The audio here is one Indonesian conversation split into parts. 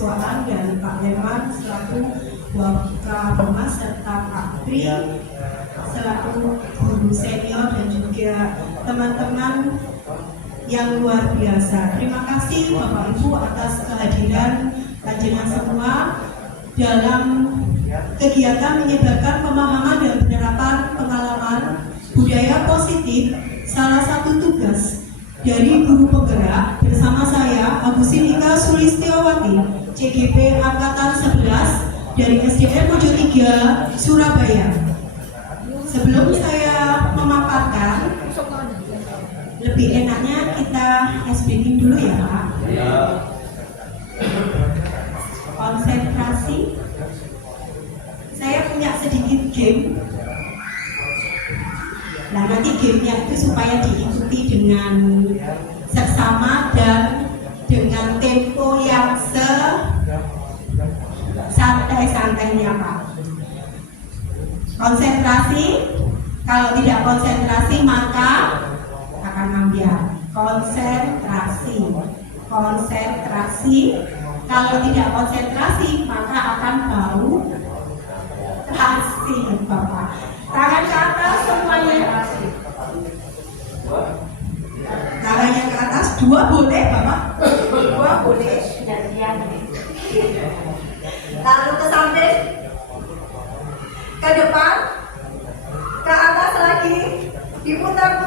Mahasiswaan dan Pak Leman selaku Wakapolmas serta Pak Pri selaku guru senior dan juga teman-teman yang luar biasa. Terima kasih Bapak Ibu atas kehadiran panjenengan semua dalam kegiatan menyebarkan pemahaman dan penerapan pengalaman budaya positif. Salah satu tugas dari guru penggerak bersama saya Agusinika Sulistiawati, CGP Angkatan 11 dari SDN Mojo 3, Surabaya. Sebelum saya memaparkan, lebih enaknya kita SBing dulu ya Pak. Konsentrasi. Saya punya sedikit game. Nah nanti gamenya itu supaya diikuti dengan seksama dan dengan tempo yang santai-santainya Pak. Konsentrasi. Kalau tidak konsentrasi maka akan ambiar. Konsentrasi. Kalau tidak konsentrasi maka akan bau terasi Bapak. Tangan ke atas semuanya. Tangannya ke atas, 2 boleh Bapak? 2 boleh. Lalu ke samping, ke depan, ke atas lagi, diputar,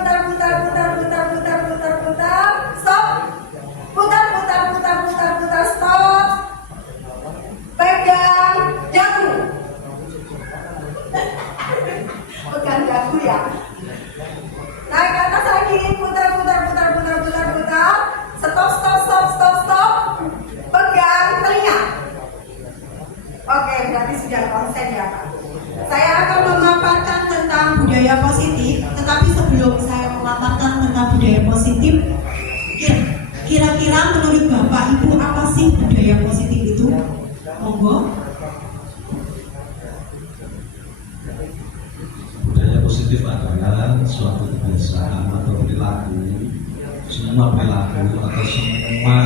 stop, putar, stop, pegang dagu, pegang dagu ya. Naik ke atas lagi, putar, stop, pegang telinga. Oke, berarti sudah konsen ya Pak. Saya akan memaparkan tentang budaya positif, tetapi sebelum saya memaparkan tentang budaya positif, kira-kira menurut Bapak Ibu apa sih budaya positif itu? Monggo. Budaya positif adalah suatu kebiasaan atau perilaku, semua perilaku atau semua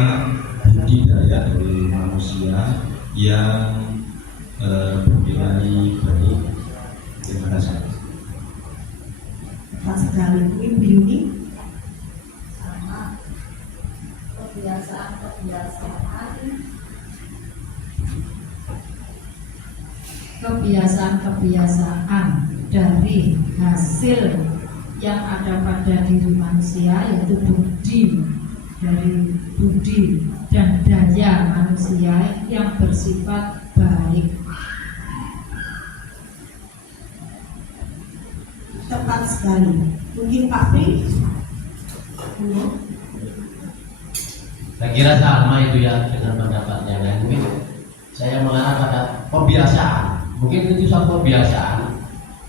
budidaya dari manusia yang bernilai baik. Terima kasih. Tepat sekali. Ibu Yuni. Sama kebiasaan dari hasil yang ada pada diri manusia, yaitu budi dan daya manusia yang bersifat baik. Tepat sekali. Mungkin Pak Pri. Saya kira sama itu ya dengan pendapatnya. Dan mungkin saya mengarah pada pembiasaan. Mungkin itu suatu kebiasaan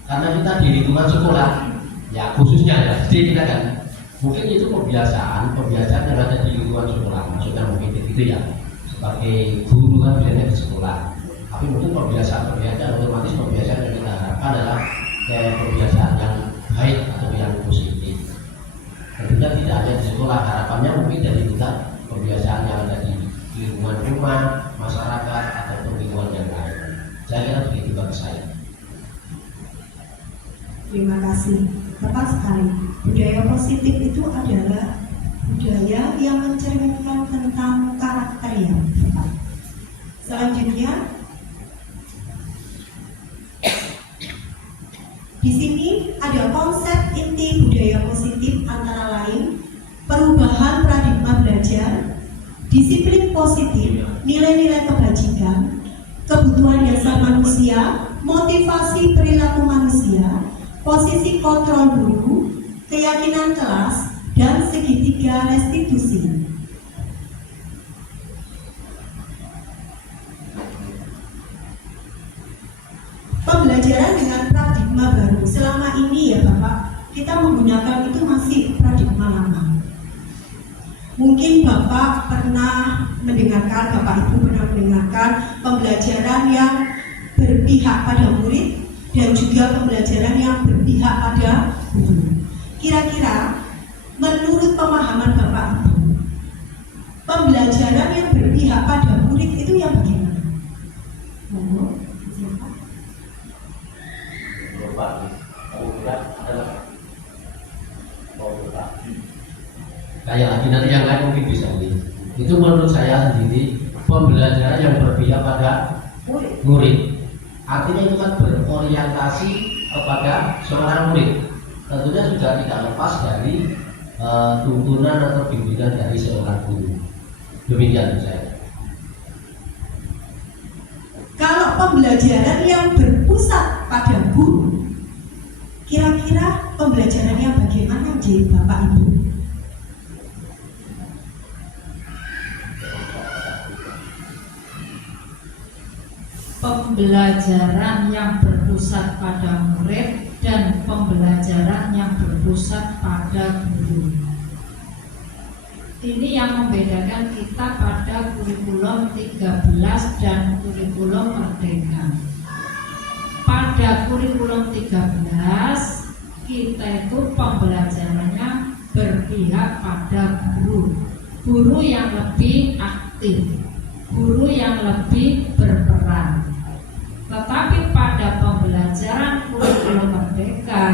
karena kita di lingkungan sekolah, ya khususnya ya, SD kita kan, mungkin itu kebiasaan yang ada di lingkungan sekolah. Maksudnya mungkin itu ya, sebagai guru kan biasanya di sekolah. Tapi mungkin kebiasaan otomatis kebiasaan yang kita harapkan adalah kebiasaan yang baik atau yang positif. Tentunya tidak hanya di sekolah, harapannya mungkin dari kita kebiasaan yang ada di lingkungan rumah, masyarakat atau lingkungan yang lain. Saya kira begitu bagi saya. Terima kasih. Tepat sekali. Budaya positif itu adalah budaya yang mencerminkan tentang karakter yang tepat. Selanjutnya, di sini ada konsep inti budaya positif antara lain perubahan paradigma belajar, disiplin positif, nilai-nilai kebajikan, kebutuhan dasar manusia, motivasi perilaku manusia, posisi kontrol guru, keyakinan kelas, dan segitiga restitusi. Pembelajaran dengan paradigma baru. Selama ini ya Bapak, kita menggunakan itu masih paradigma lama. Mungkin Bapak pernah mendengarkan, Bapak Ibu pernah mendengarkan pembelajaran yang berpihak pada murid dan juga pembelajaran yang berpihak pada guru. Kira-kira menurut pemahaman Bapak Ibu, pembelajaran yang berpihak berpihak pada murid itu yang bagaimana? Monggo, siapa? Bapak, kamu berat adalah kayak lagi nanti yang lain mungkin bisa nih. Itu menurut saya sendiri pembelajaran yang berpihak pada murid. Artinya itu kan berorientasi kepada seorang murid. Tentunya sudah tidak lepas dari tuntunan atau bimbingan dari seorang guru. Demikian saya. Kalau pembelajaran yang berpusat pada guru, kira-kira pembelajaran yang bagaimana jadi Bapak Ibu? Pembelajaran yang berpusat pada murid dan pembelajaran yang berpusat pada guru. Ini yang membedakan kita pada kurikulum 13 dan kurikulum Merdeka. Pada kurikulum 13 kita itu pembelajarannya berpihak pada guru. Guru yang lebih aktif, guru yang lebih berperan. Tetapi pada pembelajaran kurikulum Merdeka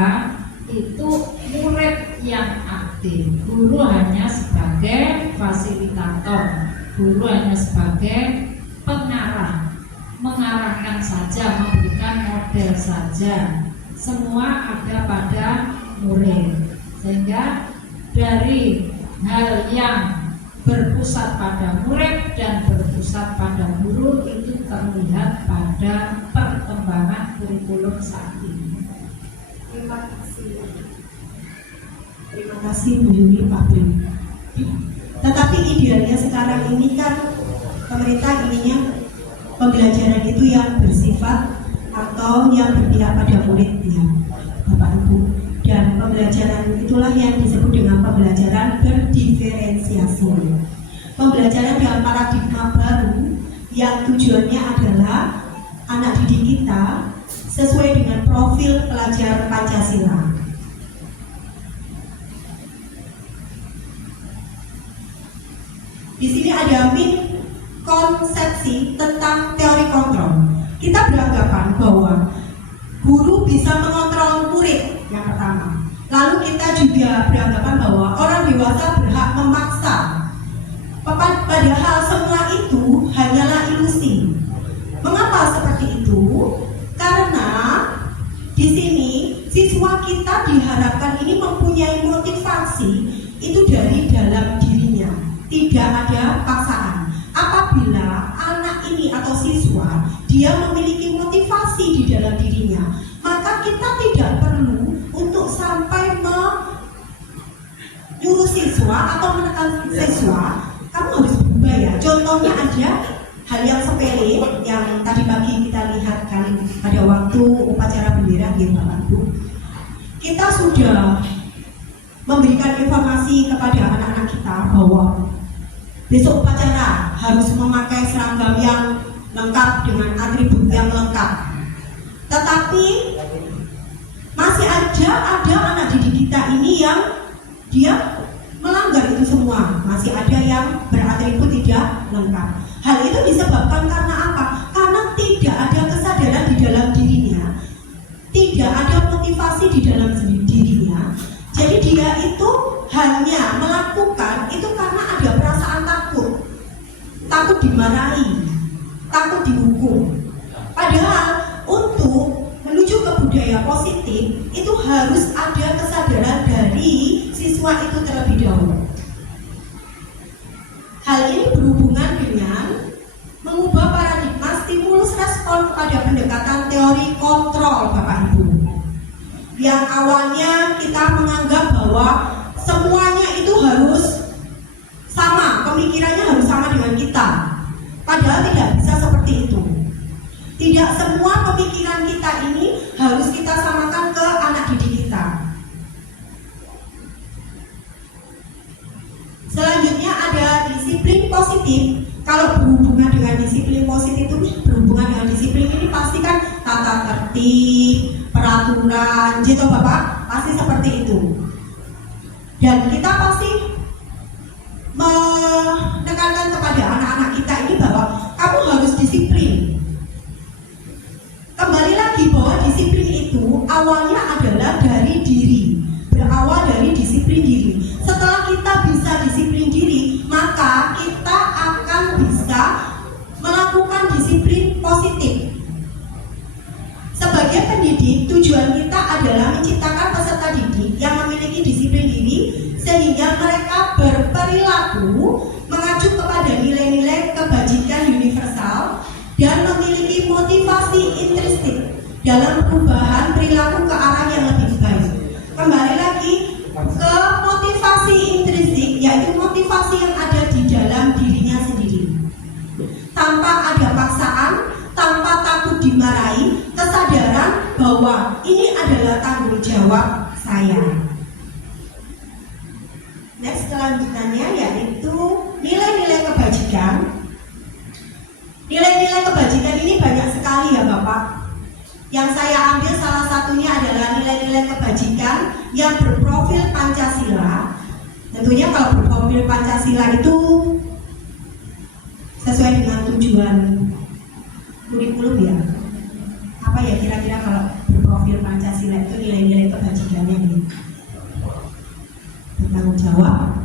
itu murid yang aktif, guru hanya sebagai fasilitator, guru hanya sebagai pengarah, mengarahkan saja, memberikan model saja. Semua ada pada murid, sehingga dari hal yang berpusat pada murid dan berpusat pada guru itu terlihat pada perkembangan kurikulum saat ini. Terima kasih. Terima kasih Bu Yuni, Pak Bim. Tetapi idealnya sekarang ini kan pemerintah ininya pembelajaran itu yang bersifat atau yang berpihak pada murid ya, Bapak Ibu. Dan pembelajaran itulah yang disebut dengan pembelajaran berdiferensiasi. Pembelajaran dalam paradigma baru yang tujuannya adalah anak didik kita sesuai dengan profil pelajar Pancasila. Di sini ada konsepsi tentang teori kontrol. Kita beranggapan bahwa guru bisa mengontrol murid yang pertama. Lalu kita juga beranggapan bahwa orang dewasa berhak memaksa. Padahal semua itu hanyalah ilusi. Mengapa seperti itu? Karena di sini siswa kita diharapkan ini mempunyai motivasi itu dari dalam dirinya, tidak ada paksaan. Apabila anak ini atau siswa dia memiliki motivasi di dalam dirinya, maka kita tidak perlu untuk sampai menyuruh siswa atau menekan siswa, kamu harus berubah ya. Contohnya ada hal yang sepele yang tadi pagi kita lihat kali pada waktu upacara bendera gitu Bapak Ibu. Kita sudah memberikan informasi kepada anak-anak kita bahwa besok upacara harus memakai seragam yang lengkap dengan atribut yang lengkap. Tetapi masih ada anak didik kita ini yang dia melanggar itu semua. Masih ada yang beratribut tidak lengkap. Hal itu disebabkan karena apa? Karena tidak ada kesadaran di dalam dirinya, tidak ada motivasi di dalam dirinya. Jadi dia itu hanya melakukan itu karena ada perasaan takut dimarahi, takut dihukum. Padahal untuk menuju ke budaya positif itu harus ada kesadaran dari siswa itu terlebih dahulu. Hal ini berhubungan dengan mengubah paradigma stimulus respon kepada pendekatan teori kontrol Bapak Ibu. Yang awalnya kita menganggap bahwa semuanya itu harus sama, pemikirannya harus sama dengan kita. Padahal tidak bisa seperti itu. Tidak semua pemikiran kita ini harus kita samakan ke anak didik kita. Selanjutnya ada disiplin positif. Kalau berhubungan dengan disiplin positif itu berhubungan dengan disiplin ini pasti kan tata tertib, peraturan, gitu Bapak, pasti seperti itu. Dan kita pasti menekankan kepada anak-anak kita ini awalnya adalah dari diri, berawal dari disiplin diri. Setelah kita bisa disiplin diri, maka kita akan bisa melakukan disiplin positif. Sebagai pendidik, tujuan kita adalah menciptakan peserta didik yang memiliki disiplin diri sehingga mereka berperilaku mengacu kepada nilai-nilai kebajikan universal dan memiliki motivasi intrinsik dalam perubahan perilaku ke arah yang lebih baik. Kembali lagi ke motivasi intrinsik, yaitu motivasi yang ada di dalam dirinya sendiri. Tanpa ada paksaan, tanpa takut dimarahi, kesadaran bahwa ini adalah tanggung jawab saya. Next, selanjutnya yaitu nilai-nilai kebajikan. Nilai-nilai kebajikan ini banyak sekali ya Bapak. Yang saya ambil salah satunya adalah nilai-nilai kebajikan yang berprofil Pancasila. Tentunya kalau berprofil Pancasila itu sesuai dengan tujuan kurikulum ya. Apa ya kira-kira kalau berprofil Pancasila itu nilai-nilai kebajikannya gitu? Bertanggung jawab,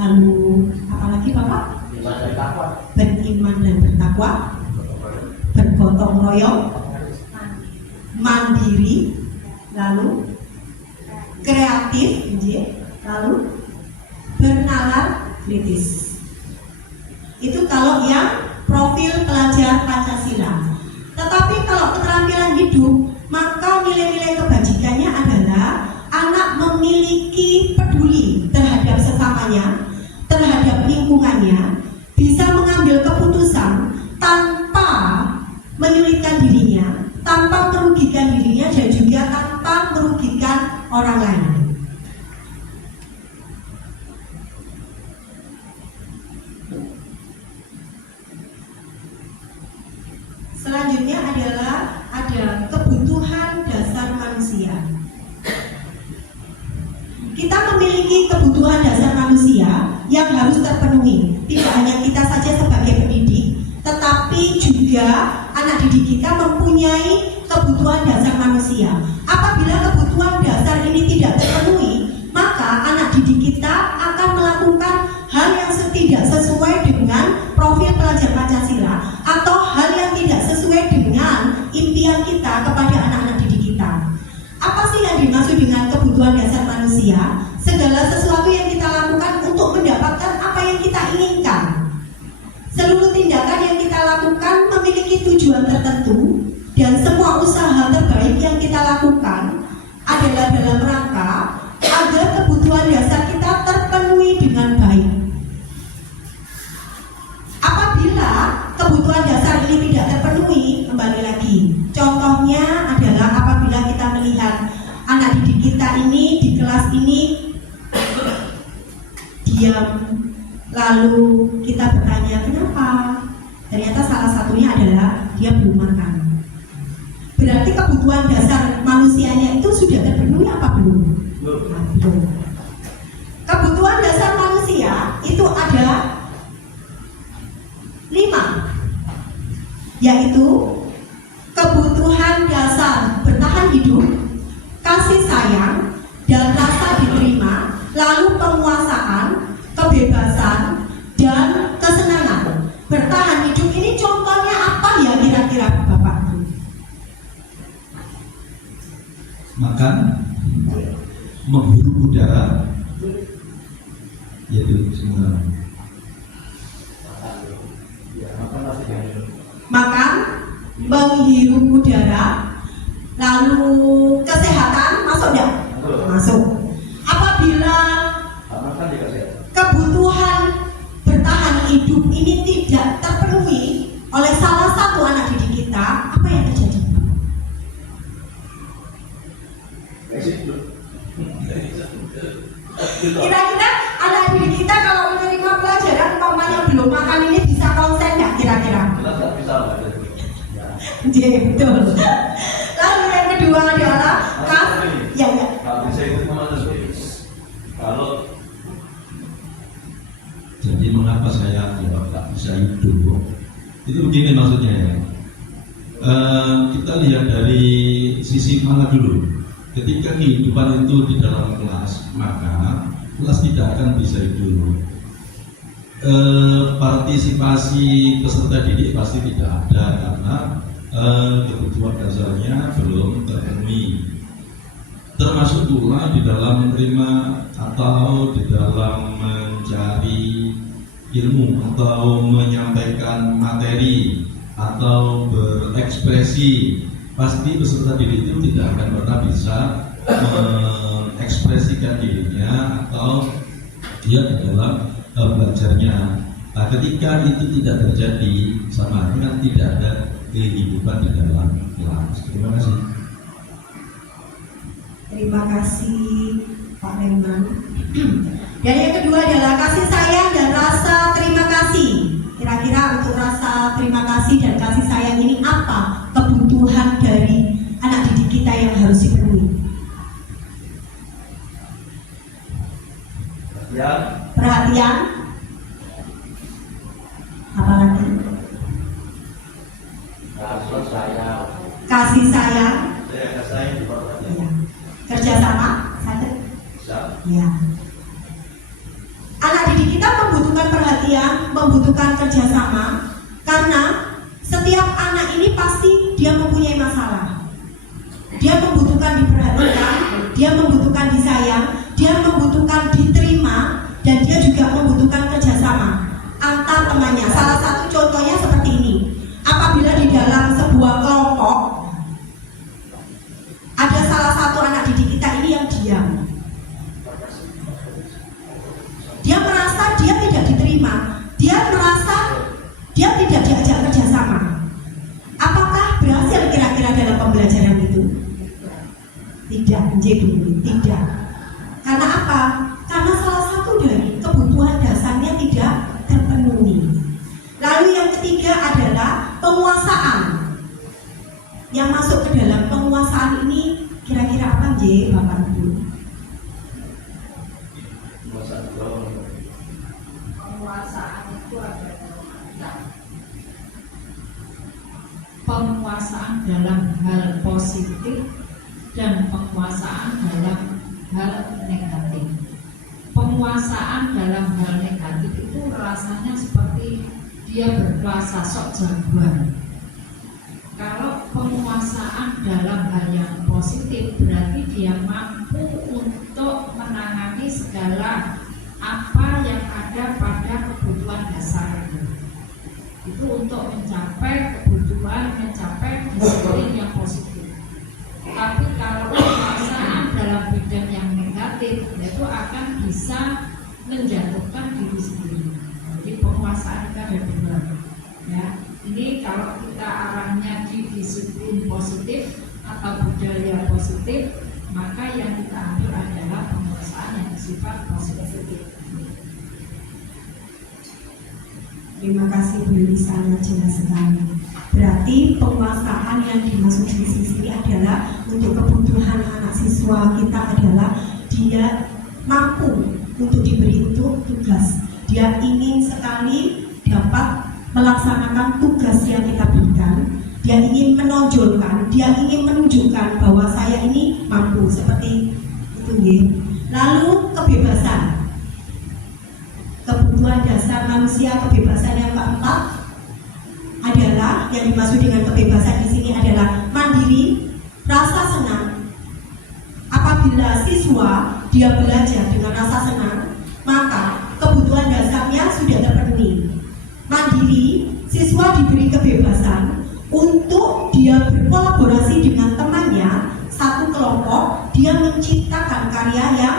lalu apalagi Bapak? Beriman dan bertakwa, bergotong royong, mandiri, lalu kreatif, lalu bernalar kritis. Itu kalau yang profil pelajar Pancasila. Tetapi kalau keterampilan hidup, maka nilai-nilai kebajikannya adalah anak memiliki peduli terhadap sesamanya, terhadap lingkungannya, bisa mengambil keputusan tanpa menyulitkan dirinya, tanpa merugikan dirinya, dan juga tanpa merugikan orang lain. Selanjutnya adalah ada kebutuhan dasar manusia. Kita memiliki kebutuhan dasar manusia yang harus terpenuhi. Tidak hanya kita saja sebagai pendidik, tetapi juga anak didik kita mempunyai kebutuhan dasar manusia. Apabila kebutuhan dasar ini tidak terpenuhi, maka anak didik kita akan melakukan hal yang tidak sesuai dengan profil pelajar Pancasila atau hal yang tidak sesuai dengan impian kita kepada anak-anak didik kita. Apa sih yang dimaksud dengan kebutuhan dasar manusia? Segala sesuatu yang kita lakukan untuk mendapatkan apa yang kita inginkan. Seluruh tindakan yang kita lakukan memiliki tujuan tertentu, dan semua usaha terbaik yang kita lakukan adalah dalam rangka agar kebutuhan dasar kita terpenuhi dengan baik. Apabila kebutuhan dasar ini tidak terpenuhi, kembali lagi, contohnya adalah apabila kita melihat anak didik kita ini di kelas ini diam, lalu kita bertanya kenapa, ternyata salah satunya adalah dia belum makan. Berarti kebutuhan dasar manusianya itu sudah terpenuhi apa belum? Belum. Kebutuhan dasar manusia itu ada 5, yaitu kebutuhan dasar bertahan hidup, kasih sayang, dan rasa diterima, lalu penguasaan, kebebasan, dan kesenangan. Bertahan hidup ini contohnya apa ya kira-kira Bapak? Makan, menghirup udara, yaitu semua. Makan, menghirup udara, lalu kesehatan, masuk enggak? Masuk. Apabila kebutuhan bertahan hidup ini tidak terpenuhi oleh salah satu anak didik kita, apa yang terjadi? Kira-kira anak didik kita kalau menerima pelajaran umpamanya belum makan ini bisa konsen nggak kira-kira? Jadi betul. Lalu yang kedua adalah kalau jadi mengapa saya tidak bisa hidup? Itu begini maksudnya ya. Kita lihat dari sisi mana dulu. Ketika kehidupan itu di dalam kelas, maka kelas tidak akan bisa hidup. Partisipasi peserta didik pasti tidak ada karena kebutuhan dasarnya belum terpenuhi. Termasuk pula di dalam menerima atau di dalam mencari ilmu atau menyampaikan materi atau berekspresi, pasti peserta didik itu tidak akan pernah bisa mengekspresikan dirinya atau dia di dalam belajarnya. Nah, ketika itu tidak terjadi, sama dengan tidak ada kehidupan di dalam kelas. Terima kasih. Terima kasih Pak Leman. Dan yang kedua adalah kasih sayang dan rasa terima kasih. Kira-kira untuk rasa terima kasih dan kasih sayang ini apa kebutuhan dari anak didik kita yang harus dipenuhi? Ya. Perhatian. Apalagi? Kasih sayang. Ya. Kerjasama. Ya. Anak didik kita membutuhkan perhatian, membutuhkan kerjasama, karena setiap anak ini pasti dia mempunyai masalah. Dia membutuhkan diperhatikan, dia membutuhkan disayang, dia membutuhkan diterima, dan dia juga membutuhkan kerjasama antar temannya. Salah satu contohnya seperti ini. Apabila di dalam sebuah kelompok ada salah satu anak didik kita ini yang diam, dia merasa dia tidak diterima, dia merasa dia tidak diajak kerjasama. Apakah berhasil kira-kira dalam pembelajaran itu? Tidak, tidak. Karena apa? Karena salah satu dari kebutuhan dasarnya tidak terpenuhi. Lalu yang ketiga adalah penguasaan. Yang masuk ke dalam penguasaan ini kira-kira apa, Bapak Ibu? Penguasaan itu adalah penguasaan dalam hal positif dan penguasaan dalam hal negatif. Penguasaan dalam hal negatif itu rasanya seperti dia berkuasa sok jagoan. Kalau penguasaan dalam hal yang positif berarti dia mampu untuk menangani segala apa yang ada pada kebutuhan dasar itu untuk mencapai kebutuhan, mencapai disiplin yang positif. Tapi kalau penguasaan dalam bidang yang negatif itu akan bisa menjatuhkan diri sendiri. Jadi penguasaan itu ada dua. Ya, ini kalau kita arahnya di disiplin positif atau budaya positif, maka yang kita ambil adalah penguasaan yang bersifat positif. Terima kasih Bu Lili, sangat jelas sekali. Berarti penguasaan yang dimaksud di sini adalah untuk kebutuhan anak siswa kita adalah dia mampu untuk diberi untuk tugas. Dia ingin sekali dapat melaksanakan tugas yang kita berikan. Dia ingin menonjolkan, dia ingin menunjukkan bahwa saya ini mampu seperti itu. Lalu kebebasan. Kebutuhan dasar manusia, kebebasan yang keempat adalah yang dimaksud dengan kebebasan di sini adalah mandiri, rasa senang. Apabila siswa dia belajar dengan rasa senang, maka kebutuhan dasarnya sudah terpenuhi. Mandiri, siswa diberi kebebasan untuk dia berkolaborasi dengan temannya, satu kelompok, dia menciptakan karya yang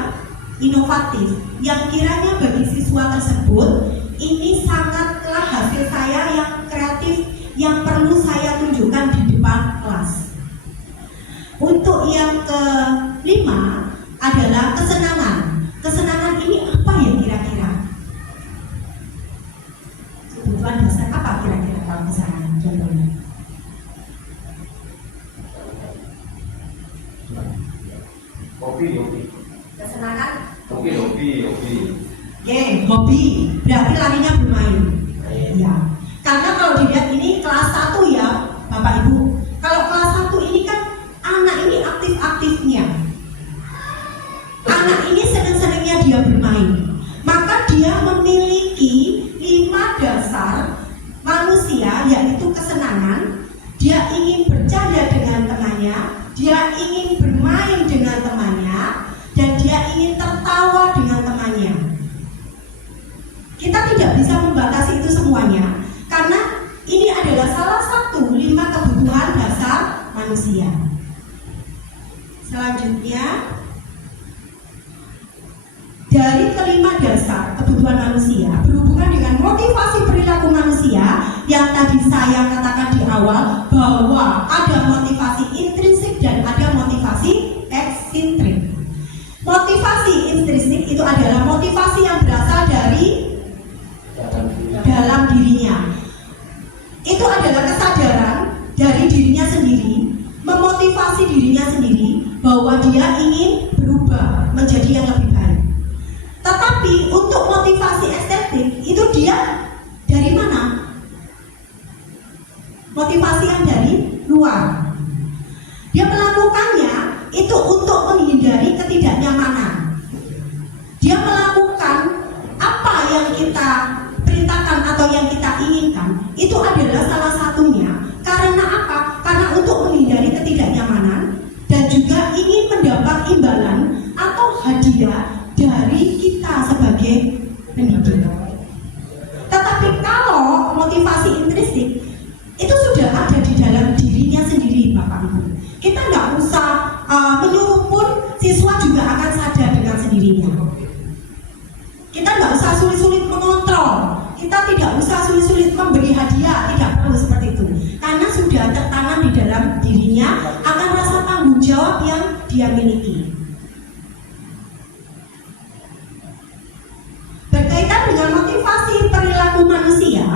inovatif, yang kiranya bagi siswa tersebut ini sangatlah hasil saya yang kreatif yang perlu saya tunjukkan di depan kelas. Untuk yang kelima adalah kesenangan. Kesenangan ini apa ya kira-kira? Kebutuhan dasar apa kira-kira kalau kesenangan? Contohnya. Hobi. Kesenangan? Hobi. Oke, hobi. Berarti larinya bermain. Ya. Karena kalau dilihat ini kelas 1 ya, Bapak Ibu. manusia, yaitu kesenangan. Dia ingin bercanda dengan temannya, dia ingin bermain dengan temannya, dan dia ingin tertawa dengan temannya. Kita tidak bisa membatasi itu semuanya, karena ini adalah salah satu 5 kebutuhan dasar manusia. Selanjutnya, dari kelima dasar kebutuhan manusia berhubungan dengan motivasi perilaku manusia yang tadi saya katakan di awal, bahwa ada motivasi intrinsik dan ada motivasi eksintrik. Motivasi intrinsik itu adalah motivasi yang berasal dari dalam dirinya. Itu adalah kesadaran dari dirinya sendiri, memotivasi dirinya sendiri bahwa dia ingin berubah menjadi yang lebih baik. Tetapi untuk motivasi estetik itu dia dari mana? Motivasi yang dari luar. Dia melakukannya itu untuk menghindari ketidaknyamanan. Dia melakukan apa yang kita perintahkan atau yang kita inginkan, itu adalah salah satunya. Karena apa? Karena untuk menghindari ketidaknyamanan dan juga ingin mendapat imbalan atau hadiah dari kita sebagai pendidik. Tetapi kalau motivasi intrinsik itu sudah ada di dalam dirinya sendiri, Bapak Ibu. Kita nggak usah menyuruh pun, siswa juga akan sadar dengan sendirinya. Kita nggak usah sulit-sulit mengontrol, kita tidak usah sulit-sulit memberi hadiah, tidak perlu seperti itu. Karena sudah tertanam di dalam dirinya akan rasa tanggung jawab yang dia miliki. Berkaitan dengan motivasi perilaku manusia,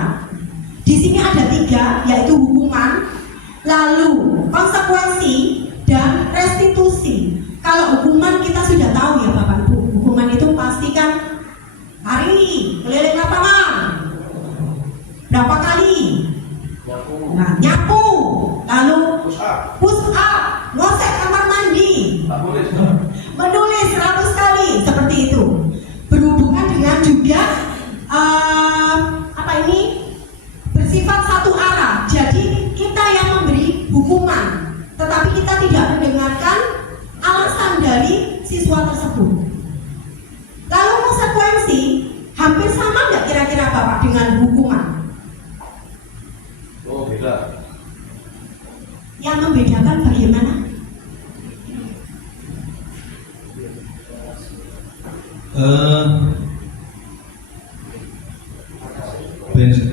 di sini ada 3, yaitu hukuman, lalu konsekuensi, dan restitusi. Kalau hukuman kita sudah tahu ya Bapak Ibu, hukuman itu pasti kan hari keliling lapangan berapa kali? Nah, nyapu, lalu push up, ngosek kamar mandi, menulis 100 kali, seperti itu. Berhubungan dengan juga bersifat satu arah. Jadi kita yang memberi hukuman, tetapi kita tidak mendengarkan alasan dari siswa tersebut. Lalu konsekuensi hampir sama nggak kira-kira Bapak dengan hukuman? Oh, beda. Yang membedakan bagaimana?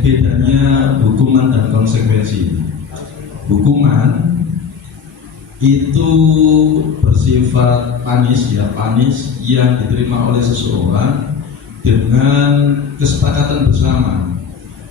Bedanya hukuman dan konsekuensi. Hukuman itu bersifat panis yang diterima oleh seseorang dengan kesepakatan bersama.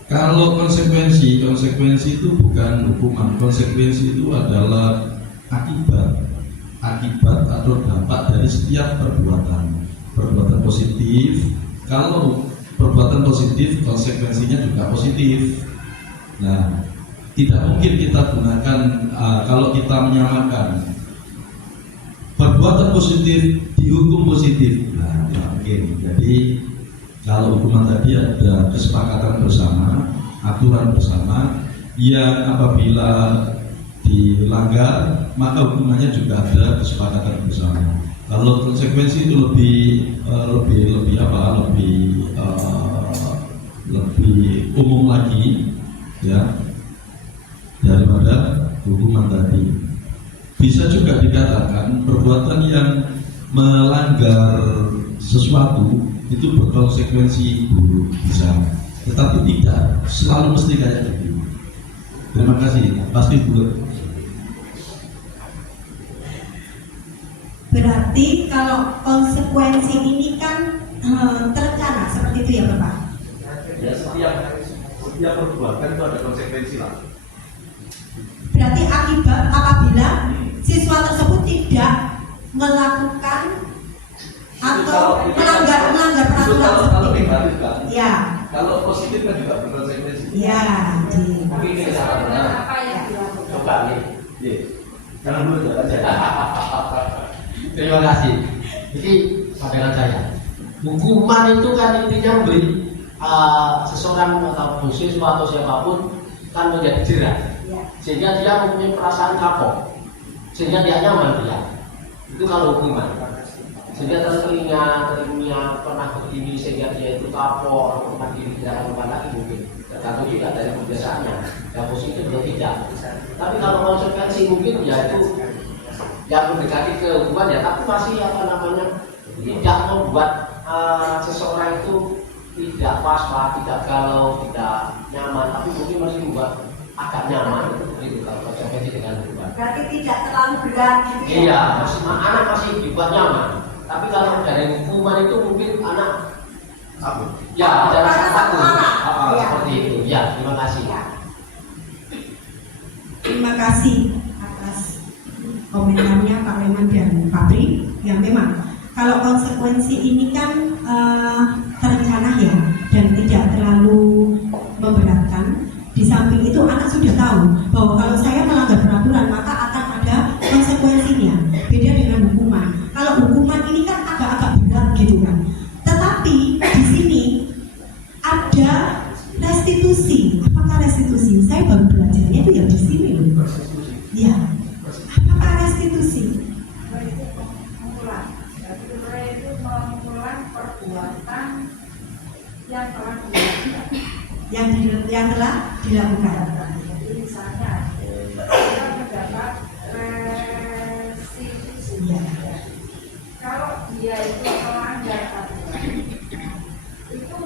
Kalau konsekuensi itu bukan hukuman. Konsekuensi itu adalah akibat atau dampak dari setiap perbuatan positif. Kalau perbuatan positif, konsekuensinya juga positif. Nah, tidak mungkin kita gunakan kalau kita menyamakan perbuatan positif dihukum positif. Nah, tidak mungkin. Jadi kalau hukuman tadi ada kesepakatan bersama, aturan bersama, yang apabila dilanggar maka hukumannya juga ada kesepakatan bersama. Kalau konsekuensi itu lebih umum lagi ya daripada hukuman tadi. Bisa juga dikatakan perbuatan yang melanggar sesuatu itu berkonsekuensi buruk bisa, tetapi tidak selalu mesti kayak gitu. Terima kasih, pasti buruk. Berarti kalau konsekuensi ini kan terencana seperti itu ya Bapak? Ya, setiap perbuatan itu ada konsekuensi lah. Berarti akibat apabila siswa tersebut tidak melakukan atau melanggar peraturan kalau seperti itu. negatif kan? Ya. Kalau positif kan juga berkonsekuensi. Ya. Mungkin ini salah. Apa yang dilakukan? Coba nih. Iya. Jangan dulu aja. Terima kasih. Jadi pandangan saya, hukuman itu kan intinya memberi seseorang atau siswa atau siapapun kan menjadi jerat, Ya. sehingga dia mempunyai perasaan kapok, sehingga dia nyaman dia. Itu kalau hukuman. Sehingga telinga pernah begini sehingga dia itu kapok, pernah diri tidak lakukan lagi mungkin. Tergantung juga dari kebiasaannya, yang positif atau tidak. Tapi kalau konsekuensi mungkin ya itu yang mendekati ke hukuman ya, tapi masih tidak membuat seseorang itu tidak pas-pas, tidak galau, tidak nyaman, tapi mungkin masih membuat agak nyaman itu kalau konsekuensi dengan hukuman. Berarti tidak terlalu berat gitu ya? Iya, anak masih dibuat nyaman. Tapi kalau dari hukuman itu mungkin anak ya tidak rasa takut. Seperti itu. Ya, terima kasih. Ya. Terima kasih atas komentarnya Pak Leman dan Pak Pri. Ya memang kalau konsekuensi ini kan terencana ya dan tidak terlalu memberatkan. Di samping itu anak sudah tahu bahwa kalau saya melanggar peraturan maka akan ada konsekuensinya. Beda dengan hukuman. Kalau hukuman ini kan agak-agak berat gitu kan. Tetapi di sini ada restitusi. Apakah restitusi? Saya baru belajarnya itu ya di sini loh. Ya. Apakah restitusi? Itu mengulang. Jadi itu mengulang perbuatan yang telah dilakukan. Yang telah dilakukan. Jadi misalnya kita mendapat restitusi. Ya. Kalau dia itu melanggar aturan, itu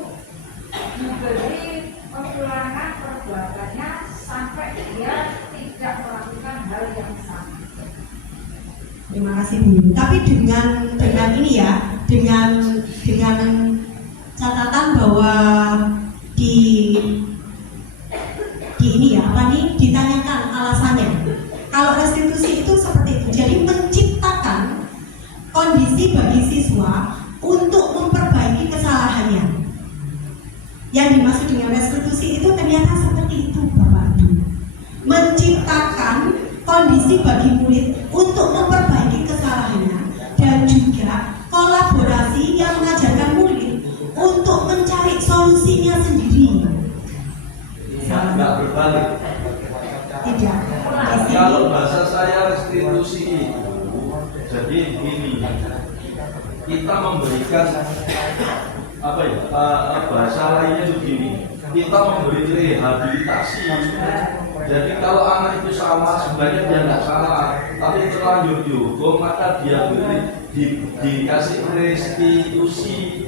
diberi pengulangan perbuatannya sampai dia tidak melakukan hal yang sama. Terima kasih Bu. Tapi dengan ini ya, dengan catatan bahwa di ini ya, ditanyakan alasannya. Kalau restitusi itu seperti itu, jadi menciptakan kondisi bagi siswa untuk memperbaiki kesalahannya. Yang dimaksud dengan restitusi itu ternyata seperti itu Bapak Ibu. Menciptakan kondisi bagi murid untuk memperbaiki kesalahannya dan juga kolaborasi yang mengajarkan murid untuk mencari solusinya sendiri. Nggak berbalik. Tidak. Kalau bahasa saya restitusi itu jadi begini, kita memberikan bahasa lainnya begini, kita memberi rehabilitasi. Jadi kalau anak itu salah, sebenarnya dia nggak salah, tapi terlanjur dihukum, maka dia dikasih restitusi.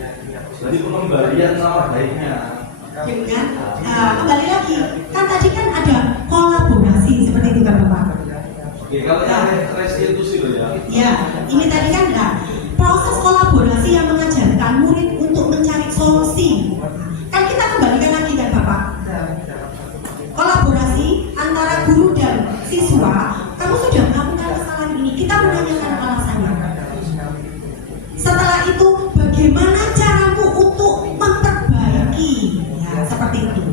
Jadi pengembalian nama baiknya. Dengan kembali lagi, kan tadi kan ada kolaborasi seperti itu kan Bapak. Oke, kalau yang restitusi loh ya. Ya, ini tadi kan proses kolaborasi yang mengajarkan murid untuk mencari solusi. Kan kita kembalikan lagi kan Bapak. Kolaborasi antara guru dan siswa. Kamu sudah melakukan kesalahan ini, kita menanyakan alasannya. Setelah itu, bagaimana caramu untuk memperbaiki? Ya, seperti itu.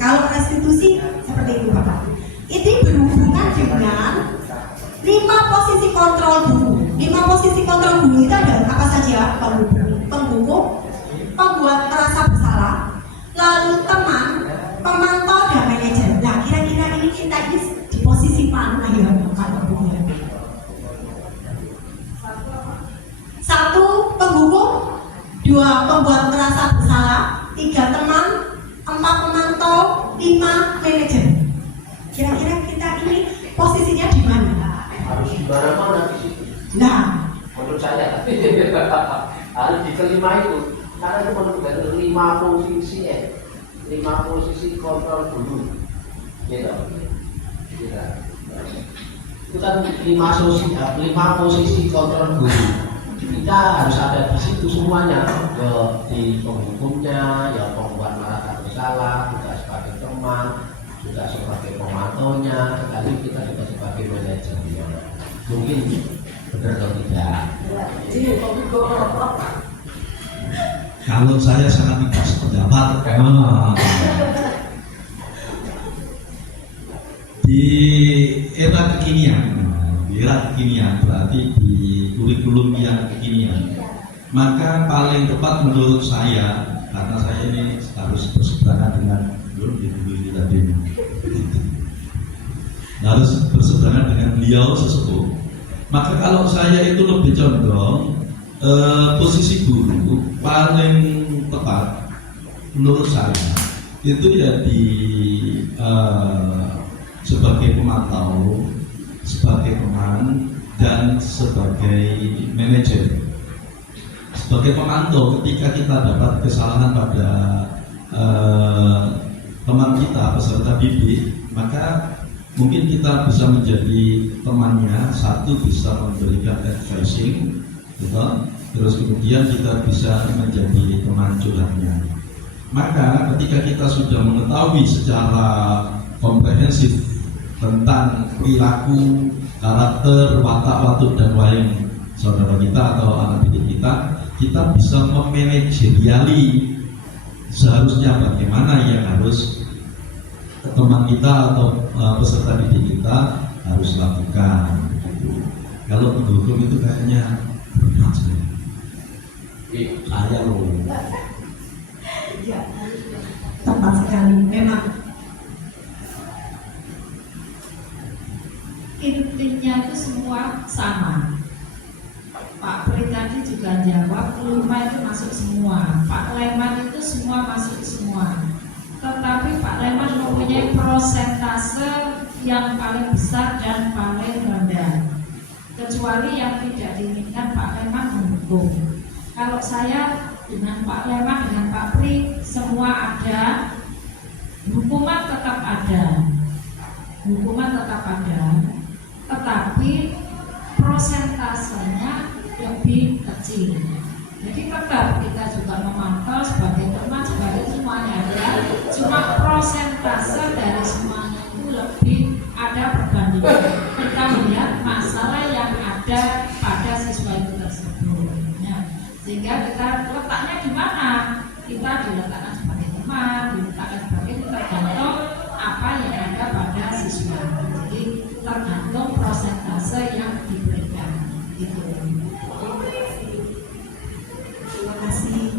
Kalau restitusi seperti itu Bapak. Ini berhubungan dengan 5 posisi kontrol guru. 5 posisi kontrol guru itu ada apa saja? Penghukum, pembuat merasa bersalah, lalu teman, pemantau dan manajer. Nah, kira-kira ini kita ini di posisi mana ya Bapak Ibu? 1 penghukum, 2 pembuat merasa bersalah, 3 teman, 4 pemantau, 5 manajer. Kira-kira kita ini posisinya di mana? Harus di mana-mana di situ. Nah, Menurut saya harus di kelima itu, karena itu menunjukkan 5 posisi 5 posisi kontrol guru. Gitu. Itu kan 5 posisi kontrol guru. Kita harus ada di situ semuanya, di penghukumnya, yang pembuat merasa bersalah, juga sebagai teman, juga sebagai pemantaunya, sekali kita juga sebagai manajernya. Mungkin benar atau tidak? Kalau saya sangat tidak sependapat. Di era kekinian berarti di kurikulum yang kekinian, maka paling tepat menurut saya, karena saya ini harus berseberangan dengan belum ini tadi, beliau sesepuh. Maka kalau saya itu lebih condong posisi guru paling tepat menurut saya itu ya di sebagai pemantau, sebagai teman, dan sebagai manajer. Sebagai pemantau, ketika kita dapat kesalahan pada teman kita, peserta didik, maka mungkin kita bisa menjadi temannya. Satu, bisa memberikan advising, gitu. Terus kemudian kita bisa menjadi teman curhatnya. Maka ketika kita sudah mengetahui secara komprehensif tentang perilaku, karakter, watak, watut, dan wayang saudara kita atau anak didik kita bisa memanajeriali seharusnya bagaimana yang harus teman kita atau peserta didik kita harus lakukan. Kalau menghukum itu kayaknya berat sekali. Saya loh. Ya, tepat sekali. Memang intinya itu semua sama. Pak Pri tadi juga jawab, kelima itu masuk semua. Pak Leman itu semua masuk semua. Tetapi Pak Leman mempunyai prosentase yang paling besar dan paling rendah. Kecuali yang tidak diinginkan Pak Leman mendukung. Kalau saya dengan Pak Leman, dengan Pak Pri, semua ada. Hukuman tetap ada. Hukuman tetap ada. Tetapi prosentasenya lebih kecil. Jadi tetap kita juga memantau sebagai teman, sebagai semuanya ada. Cuma prosentase dari semuanya itu lebih ada perbandingan. Kita melihat masalah yang ada pada siswa itu tersebut. Ya. Sehingga kita letaknya di mana? Kita diletakkan sebagai teman, diletakkan sebagai tergantung apa yang ada pada siswa. Jadi tergantung prosentase yang diberikan. Gitu. terima kasih.